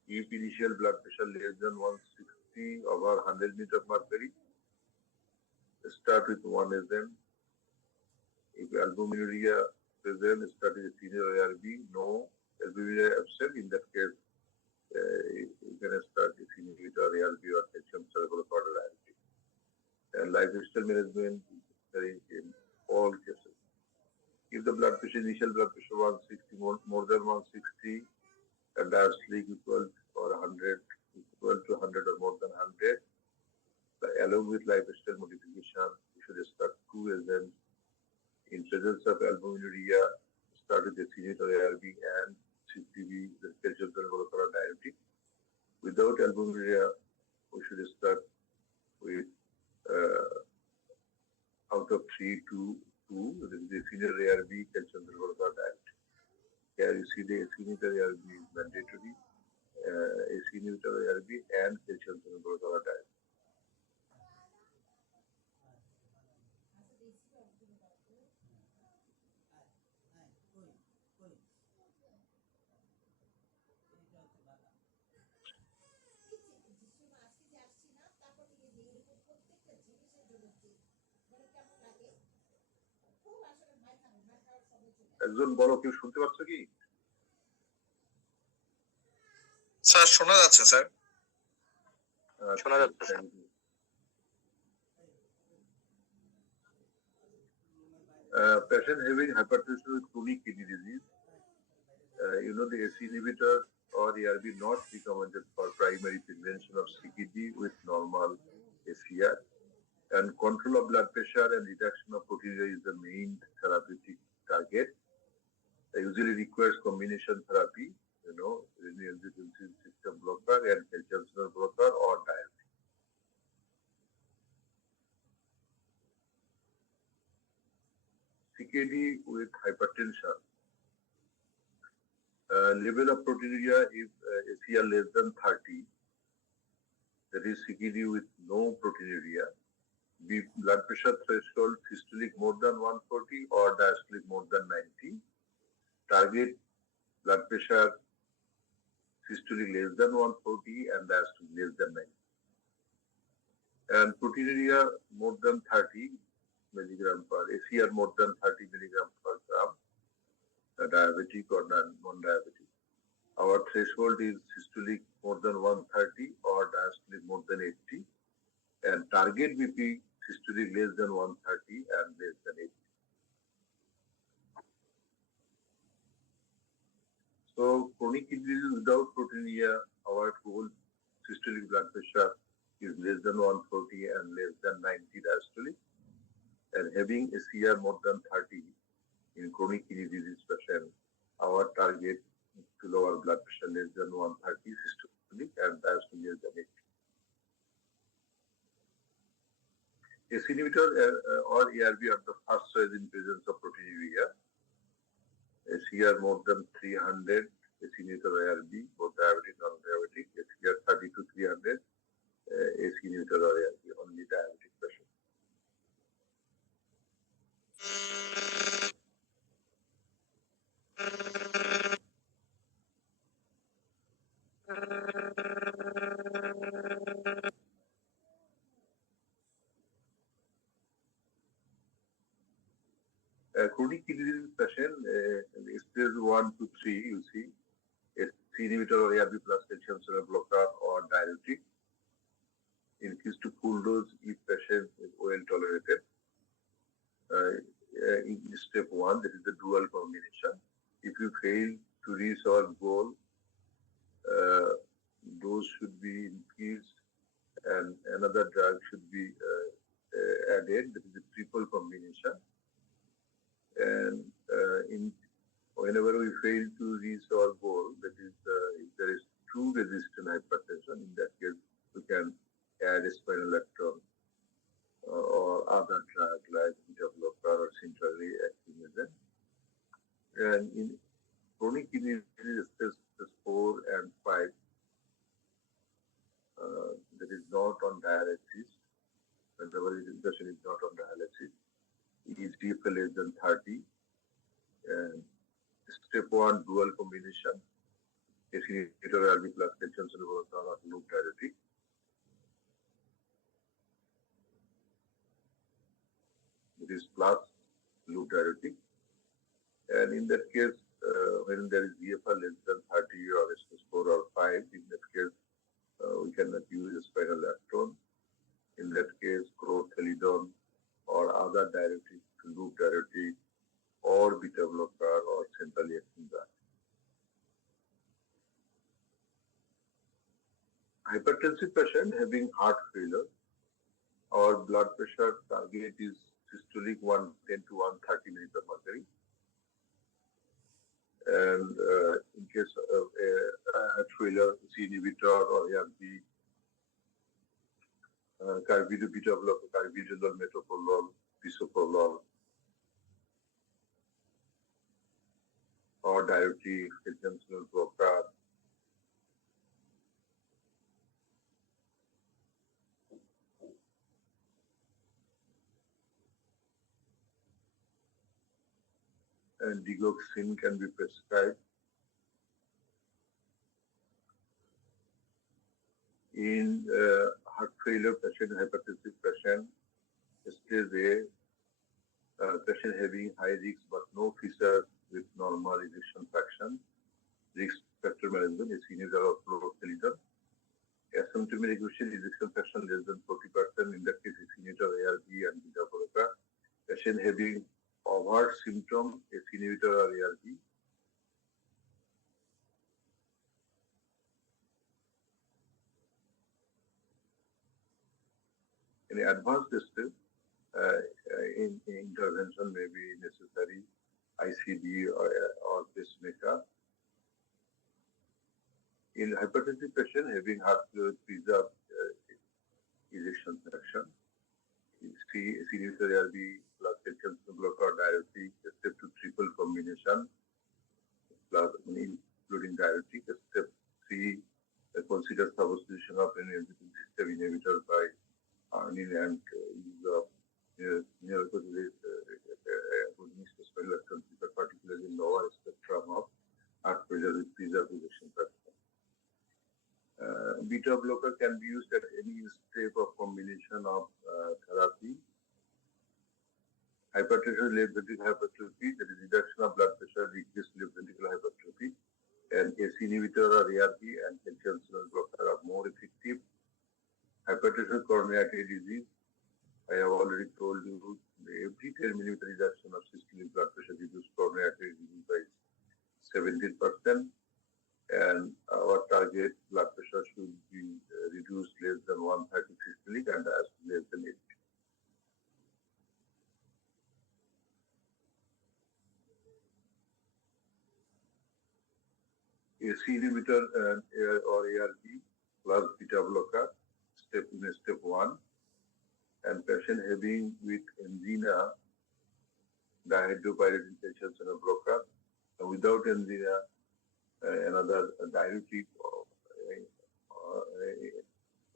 if initial blood pressure less than 160 over 100 meters of mercury, start with one agent. If albuminuria present, start with senior ARB. No albuminuria absent, in that case, you can start with inhibitor ARB or calcium cerebral diuretic. And lifestyle management is necessary in all cases. If the blood pressure, initial blood pressure 160, more than 160, and diastolic equal or 100, equal to 100 or more than 100, along with lifestyle modification, we should start 2 agents. In presence of albuminuria, start with the or ARB and CCB, the calcium channel diuretic. Without albuminuria, we should start with out of 3 to 2, the senior ARB, calcium channel diuretic. Here you see the inhibitor ARB is mandatory, inhibitor ARB and calcium channel diuretic. একজন বলো, কেউ শুনতে পাচ্ছ কি? Sir শোনা যাচ্ছে sir, শোনা যাচ্ছে। Patient having hypertension with chronic kidney disease, the ACE inhibitor or ARB not recommended for primary prevention of CKD with normal ACR. And control of blood pressure and reduction of proteinuria is the main therapeutic target. It usually requires combination therapy, renal system blocker and calcium channel blocker or diuretic. CKD with hypertension. Level of proteinuria if ACR less than 30, that is CKD with no proteinuria. Blood pressure threshold systolic more than 140 or diastolic more than 90. Target blood pressure systolic less than 140 and diastolic less than 90. And proteinuria more than 30 milligram per ACR more than 30 milligram per gram, diabetic or non-diabetic. Our threshold is systolic more than 130 or diastolic more than 80, and target BP systolic less than 130 and less than 80. So chronic kidney disease without proteinuria, our whole systolic blood pressure is less than 140 and less than 90 diastolic, and having ACR more than 30 in chronic kidney disease patient, our target to lower blood pressure less than 130 systolic and diastolic less than 80. ACE inhibitor or ARB are the first choice in presence of proteinuria. ACR more than 300, ACE inhibitor ARB, both diabetic and non-diabetic. ACR 30 to 300, ACE inhibitor or ARB, only diabetic patient. Chronic kidney disease patient, stage 1 to 3, you see, ACE inhibitor or ARB plus calcium channel blocker or diuretic. Increase to full dose if patient is well tolerated. In step 1, that is the dual combination. If you fail to reach our goal, dose should be increased and another drug should be added, that is a triple combination. And whenever we fail to reach our goal, that is, if there is true resistant hypertension, in that case, we can add a spironolactone or other drug like beta blocker or centrally acting agent. And in chronic kidney disease, stage 4 and 5, that is not on dialysis, when the patient is not on dialysis, it is GFL less than 30, and step 1 dual combination, ACE inhibitor ARB plus calcium channel blocker or loop diuretic. It is plus loop diuretic, and in that case, when there is GFR less than 30 or stage 4 or 5, in that case, we cannot use a spironolactone. In that case, chlorthalidone or other diuretic, loop diuretic, or beta blocker or centrally acting drug. Hypertensive patient having heart failure, our blood pressure target is systolic 110 to 130 millimeter mercury. And in case of heart failure, ACE inhibitor or ARB, carbidopa beta blocker, carbidopa metoprolol, bisoprolol, or diuretic, calcium channel blocker. And digoxin can be prescribed. In heart failure patient, hypertensive patient, stage A, patient having high risk but no features with normal ejection fraction, risk factor management is inhibitor of chlorothalidone. Asymptomatic ejection fraction less than 40%, in that case, is inhibitor ARB and beta blocker. Patient having overt symptom, is inhibitor or ARB. In advanced stage, intervention may be necessary, ICD or pacemaker. In hypertensive patient having heart failure with preserved ejection fraction, inhibitor ARB plus calcium blocker, diuretic, beta blocker can be used at any step of combination of therapy. Hypertension, left ventricular hypertrophy, that is reduction of blood pressure, decreased left ventricular hypertrophy, and ACE inhibitor or ARB and calcium channel blocker are more effective. Hypertension, coronary artery disease, I have already told you, every 10 millimeter reduction of systolic blood pressure reduces coronary artery disease by 17%. And our target blood pressure should be reduced less than 130 systolic and less than 80. ACE inhibitor and or ARB plus beta blocker step 1, and patient having with angina, dihydropyridine calcium channel blocker, and without angina, another diuretic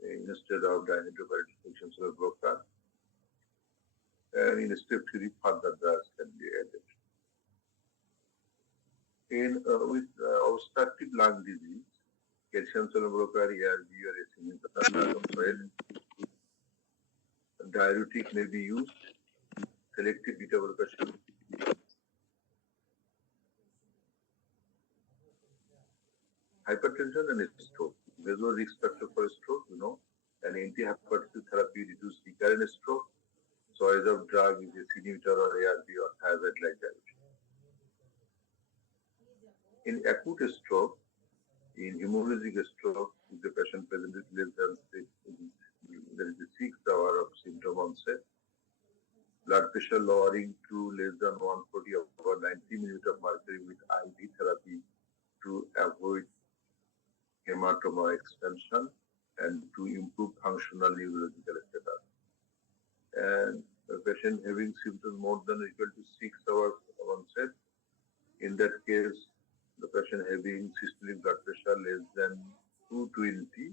instead of dihydropyridine calcium channel blocker, and in step 3 further drugs can be added. With obstructive lung disease, calcium channel blocker, ARB or ACE inhibitor, diuretic may be used, selective beta blocker should. Hypertension and stroke. Major risk factor for stroke, an anti-hypertensive therapy reduces recurrent stroke. Choice of drug is ACE inhibitor or ARB or thiazide-like diuretic. In acute stroke, in hemorrhagic stroke, if the patient presents less than 6 hours of symptom onset, blood pressure lowering to less than 140 over 90 millimeters of mercury with IV therapy to avoid hematoma expansion and to improve functional neurological status. And a patient having symptoms more than or equal to 6 hours of onset, in that case, the patient having systolic blood pressure less than 220,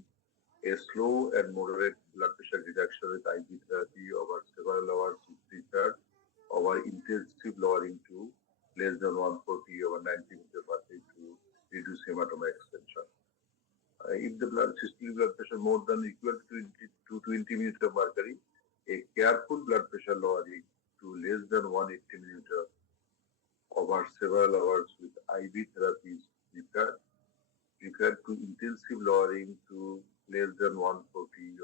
a slow and moderate blood pressure reduction with IV therapy over several hours is preferred over intensive lowering to less than 140 over 90 millimeters mercury to reduce hematoma expansion. If the systolic blood pressure more than or equal to 220 millimeters of mercury, a careful blood pressure lowering to less than 180 millimeters over several hours with IV therapies preferred to intensive lowering to less than 140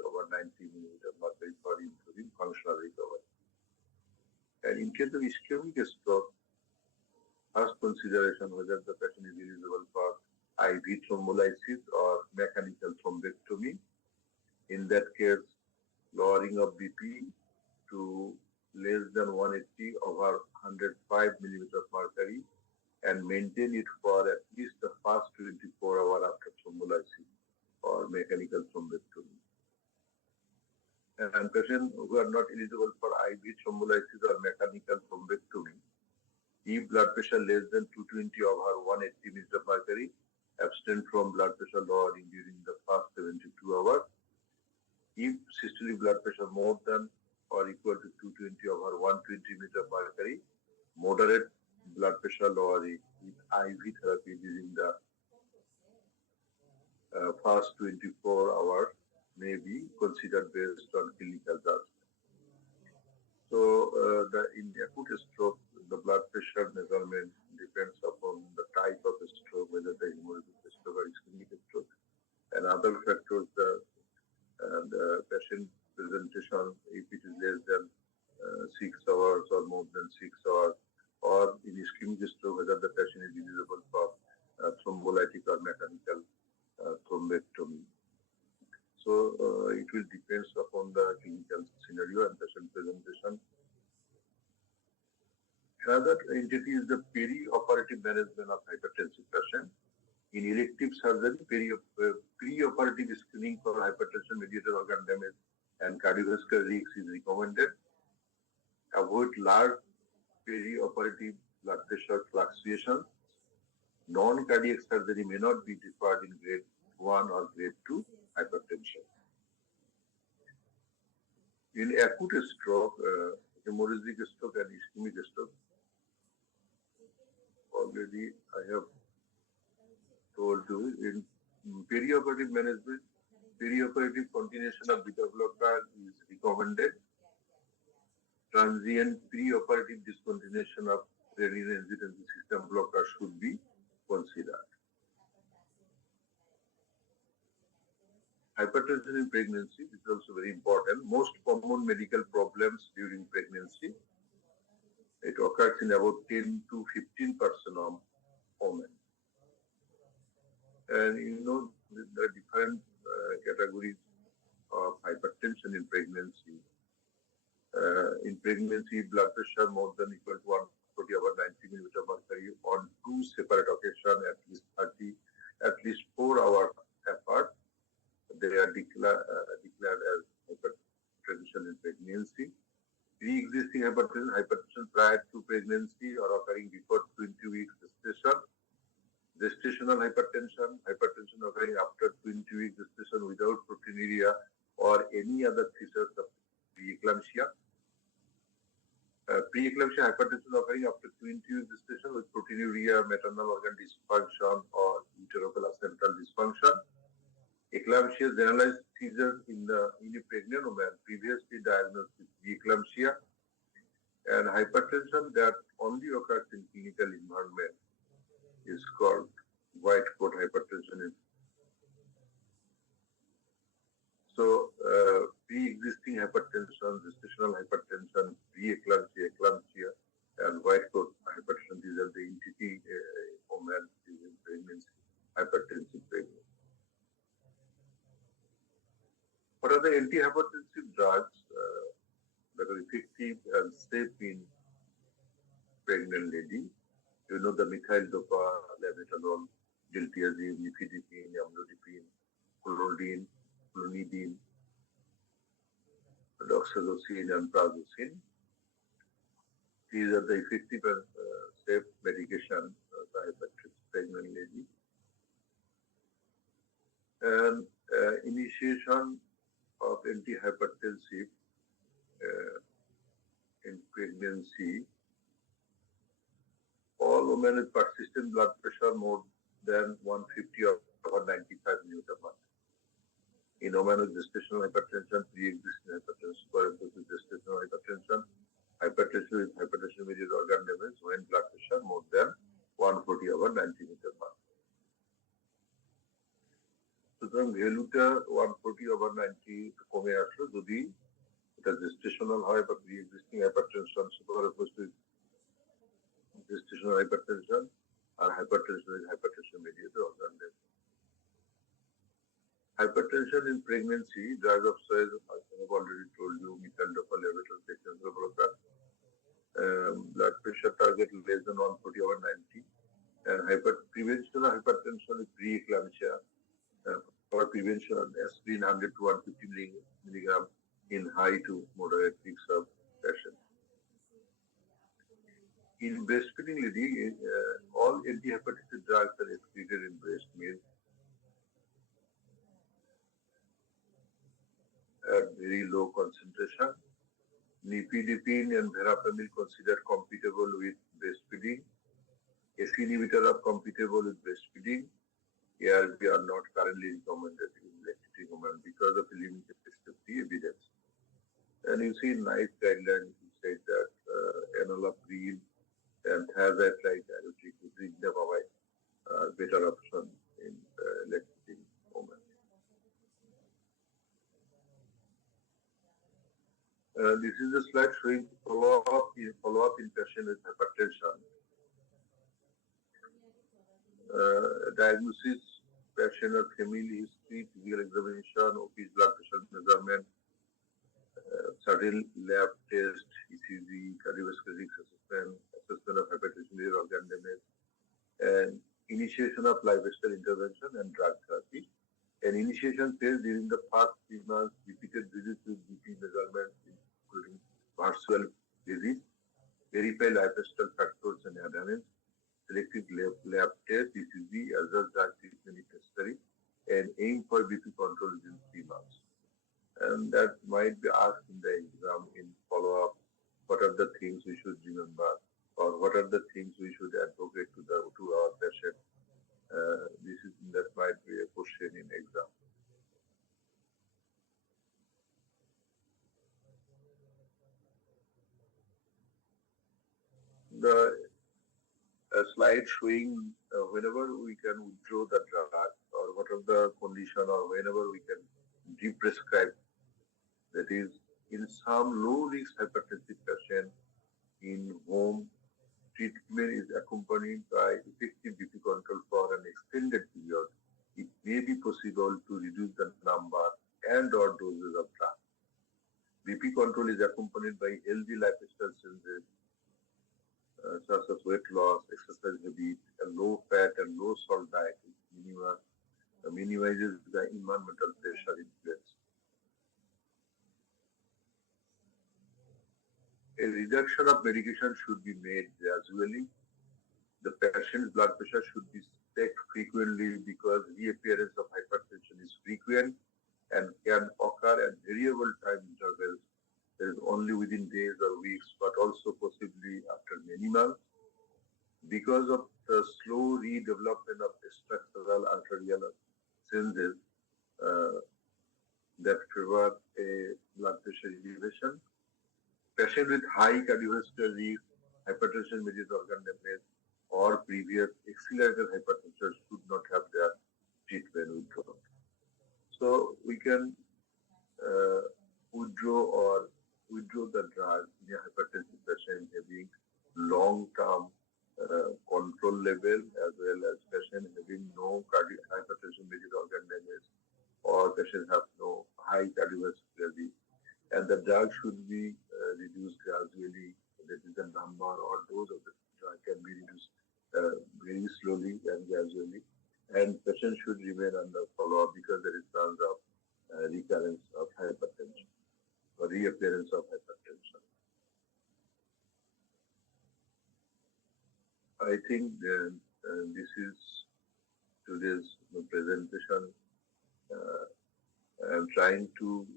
over 90 millimeters mercury for improving functional recovery. And in case of ischemic stroke, first consideration whether the patient is eligible for IV thrombolysis or mechanical thrombectomy. In that case, lowering of BP to less than 180 over 105 millimeters mercury and maintain it for at least the first 24 hours after thrombolysis or mechanical thrombectomy. And patients who are not eligible for IV thrombolysis or mechanical thrombectomy, if blood pressure less than 220 over 180 millimeters mercury, abstain from blood pressure lowering during the first 72 hours. If systolic blood pressure more than or equal to 220 over 120 millimeters mercury, moderate blood pressure lowering with IV therapy during the first 24 hours may be considered based on clinical judgment. So, in acute stroke, the blood pressure measurement depends upon the type of stroke, whether the hemorrhagic stroke or ischemic stroke, and other factors. The patient presentation, if it is less than 6 hours or more than 6 hours, or in ischemic stroke, whether the patient is eligible for thrombolytic or mechanical thrombectomy. So it will depend upon the clinical scenario and patient presentation. Another entity is the perioperative management of hypertensive patient. In elective surgery, preoperative screening for hypertension-mediated organ damage and cardiovascular risk is recommended. Avoid large perioperative blood pressure fluctuations. Non-cardiac surgery may not be deferred in grade 1 or grade 2 hypertension. In acute stroke, hemorrhagic stroke and ischemic stroke, already I have told you in perioperative management, Perioperative continuation of beta blocker is recommended. Transient preoperative discontinuation of renin-angiotensin system blocker should be considered. Hypertension in pregnancy is also very important. Most common medical problems during pregnancy. It occurs in about 10 to 15% of women. And you know, there are different categories of hypertension in pregnancy. In pregnancy, blood pressure more than equal to 140/90 millimeter mercury on two separate occasions, at least 4 hours apart. They are declared as hypertension in pregnancy. Pre-existing hypertension prior to pregnancy or occurring before 20 weeks gestation. Gestational hypertension, hypertension occurring after 20 weeks gestation without proteinuria or any other features of preeclampsia. Preeclampsia hypertension occurring after 20 weeks gestation with proteinuria, maternal organ dysfunction, or uteroplacental dysfunction. Eclampsia, generalized seizures in a pregnant woman previously diagnosed with preeclampsia, and hypertension that only occurs in clinical environment is called white coat hypertension. So, pre-existing hypertension, gestational hypertension, pre-eclampsia, eclampsia, and white coat hypertension, these are the entity woman in pregnancy, hypertensive pregnancy. What are the antihypertensive drugs that are effective and safe in pregnant lady? You know, the methyl dopa, labetalol, diltiazem, nifedipine, amlodipine, clonidine, doxazocine, and prazosin. These are the effective and safe medication for hypertensive pregnant lady. And initiation of antihypertensive in pregnancy. All women with persistent blood pressure more than 150/95 millimeter mercury. In women with gestational hypertension, pre-existing hypertension, parenthesis gestational hypertension, hypertension with hypertension-mediated organ damage when blood pressure more than 140/90 millimeter mercury. সুতরাং ভ্যালুটা 140/90 কমে আসলো যদি এটা gestational হয় বা pre existing hypertension superimposed gestational hypertension or hypertension is hypertension mediated organ damage. Hypertension in pregnancy, drug of choice, I have already told you, methyl dopa, levodopa, blood pressure target less than 140/90, and prevention of hypertension is preeclampsia. For prevention, aspirin 100 to 150 milligram in high to moderate risks of patients. In breastfeeding lady, all antihypertensive drugs are excreted in breast milk at very low concentration. Nifedipine and verapamil considered compatible with breastfeeding. ACE inhibitor are compatible with breastfeeding. ARB are not currently recommended in lactating women because of limited safety evidence. And you see, nice guidelines say that enalapril and thiazide like diuretic would bring them away better option in lactating women. This is a slide showing follow-up in patient with hypertension. Diagnosis, patient or family history, physical examination, OP blood pressure measurement, certain lab test, ECG, cardiovascular risk assessment of hypertension organ damage, and initiation of lifestyle intervention and drug therapy. An initiation phase during the first 3 months, repeated visits with BP measurements, including virtual visits, verify lifestyle factors and adherence, selective lab test, ECG, as well as drug treatment if necessary, and aim for BP control within 3 months. And that might be asked in the exam in follow-up, what are the things we should remember, or what are the things we should advocate to our patient. That might be a question in exam. the slide showing whenever we can withdraw the drug or what are the condition or whenever we can deprescribe. That is, in some low-risk hypertensive patient in whom treatment is accompanied by effective BP control for an extended period, it may be possible to reduce the number and or doses of drug. BP control is accompanied by healthy lifestyle changes such as weight loss, exercise habit, a low fat and low salt diet minimizes the environmental pressure influence. A reduction of medication should be made gradually. The patient's blood pressure should be checked frequently because reappearance of hypertension is frequent and can occur at variable time intervals. There is only within days or weeks, but also possibly after many months. Because of the slow redevelopment of structural arterial changes that favor a blood pressure elevation, patients with high cardiovascular risk, hypertension-mediated organ damage, or previous accelerated hypertension should not have their treatment withdrawn. So we can withdraw the drug in a hypertensive patient having long-term control level as well as patient having no hypertension-mediated organ damage or patient have no high cardiovascular risk. And the drug should be reduced gradually. That is the number or dose of the drug can be reduced very slowly and gradually. And patient should remain under follow-up because there is chance of recurrence of hypertension or reappearance of hypertension. I think this is today's presentation. I'm trying to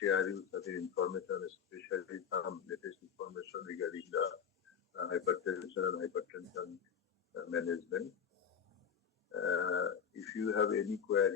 share you certain information, especially some latest information regarding the hypertension and hypertension management. If you have any query,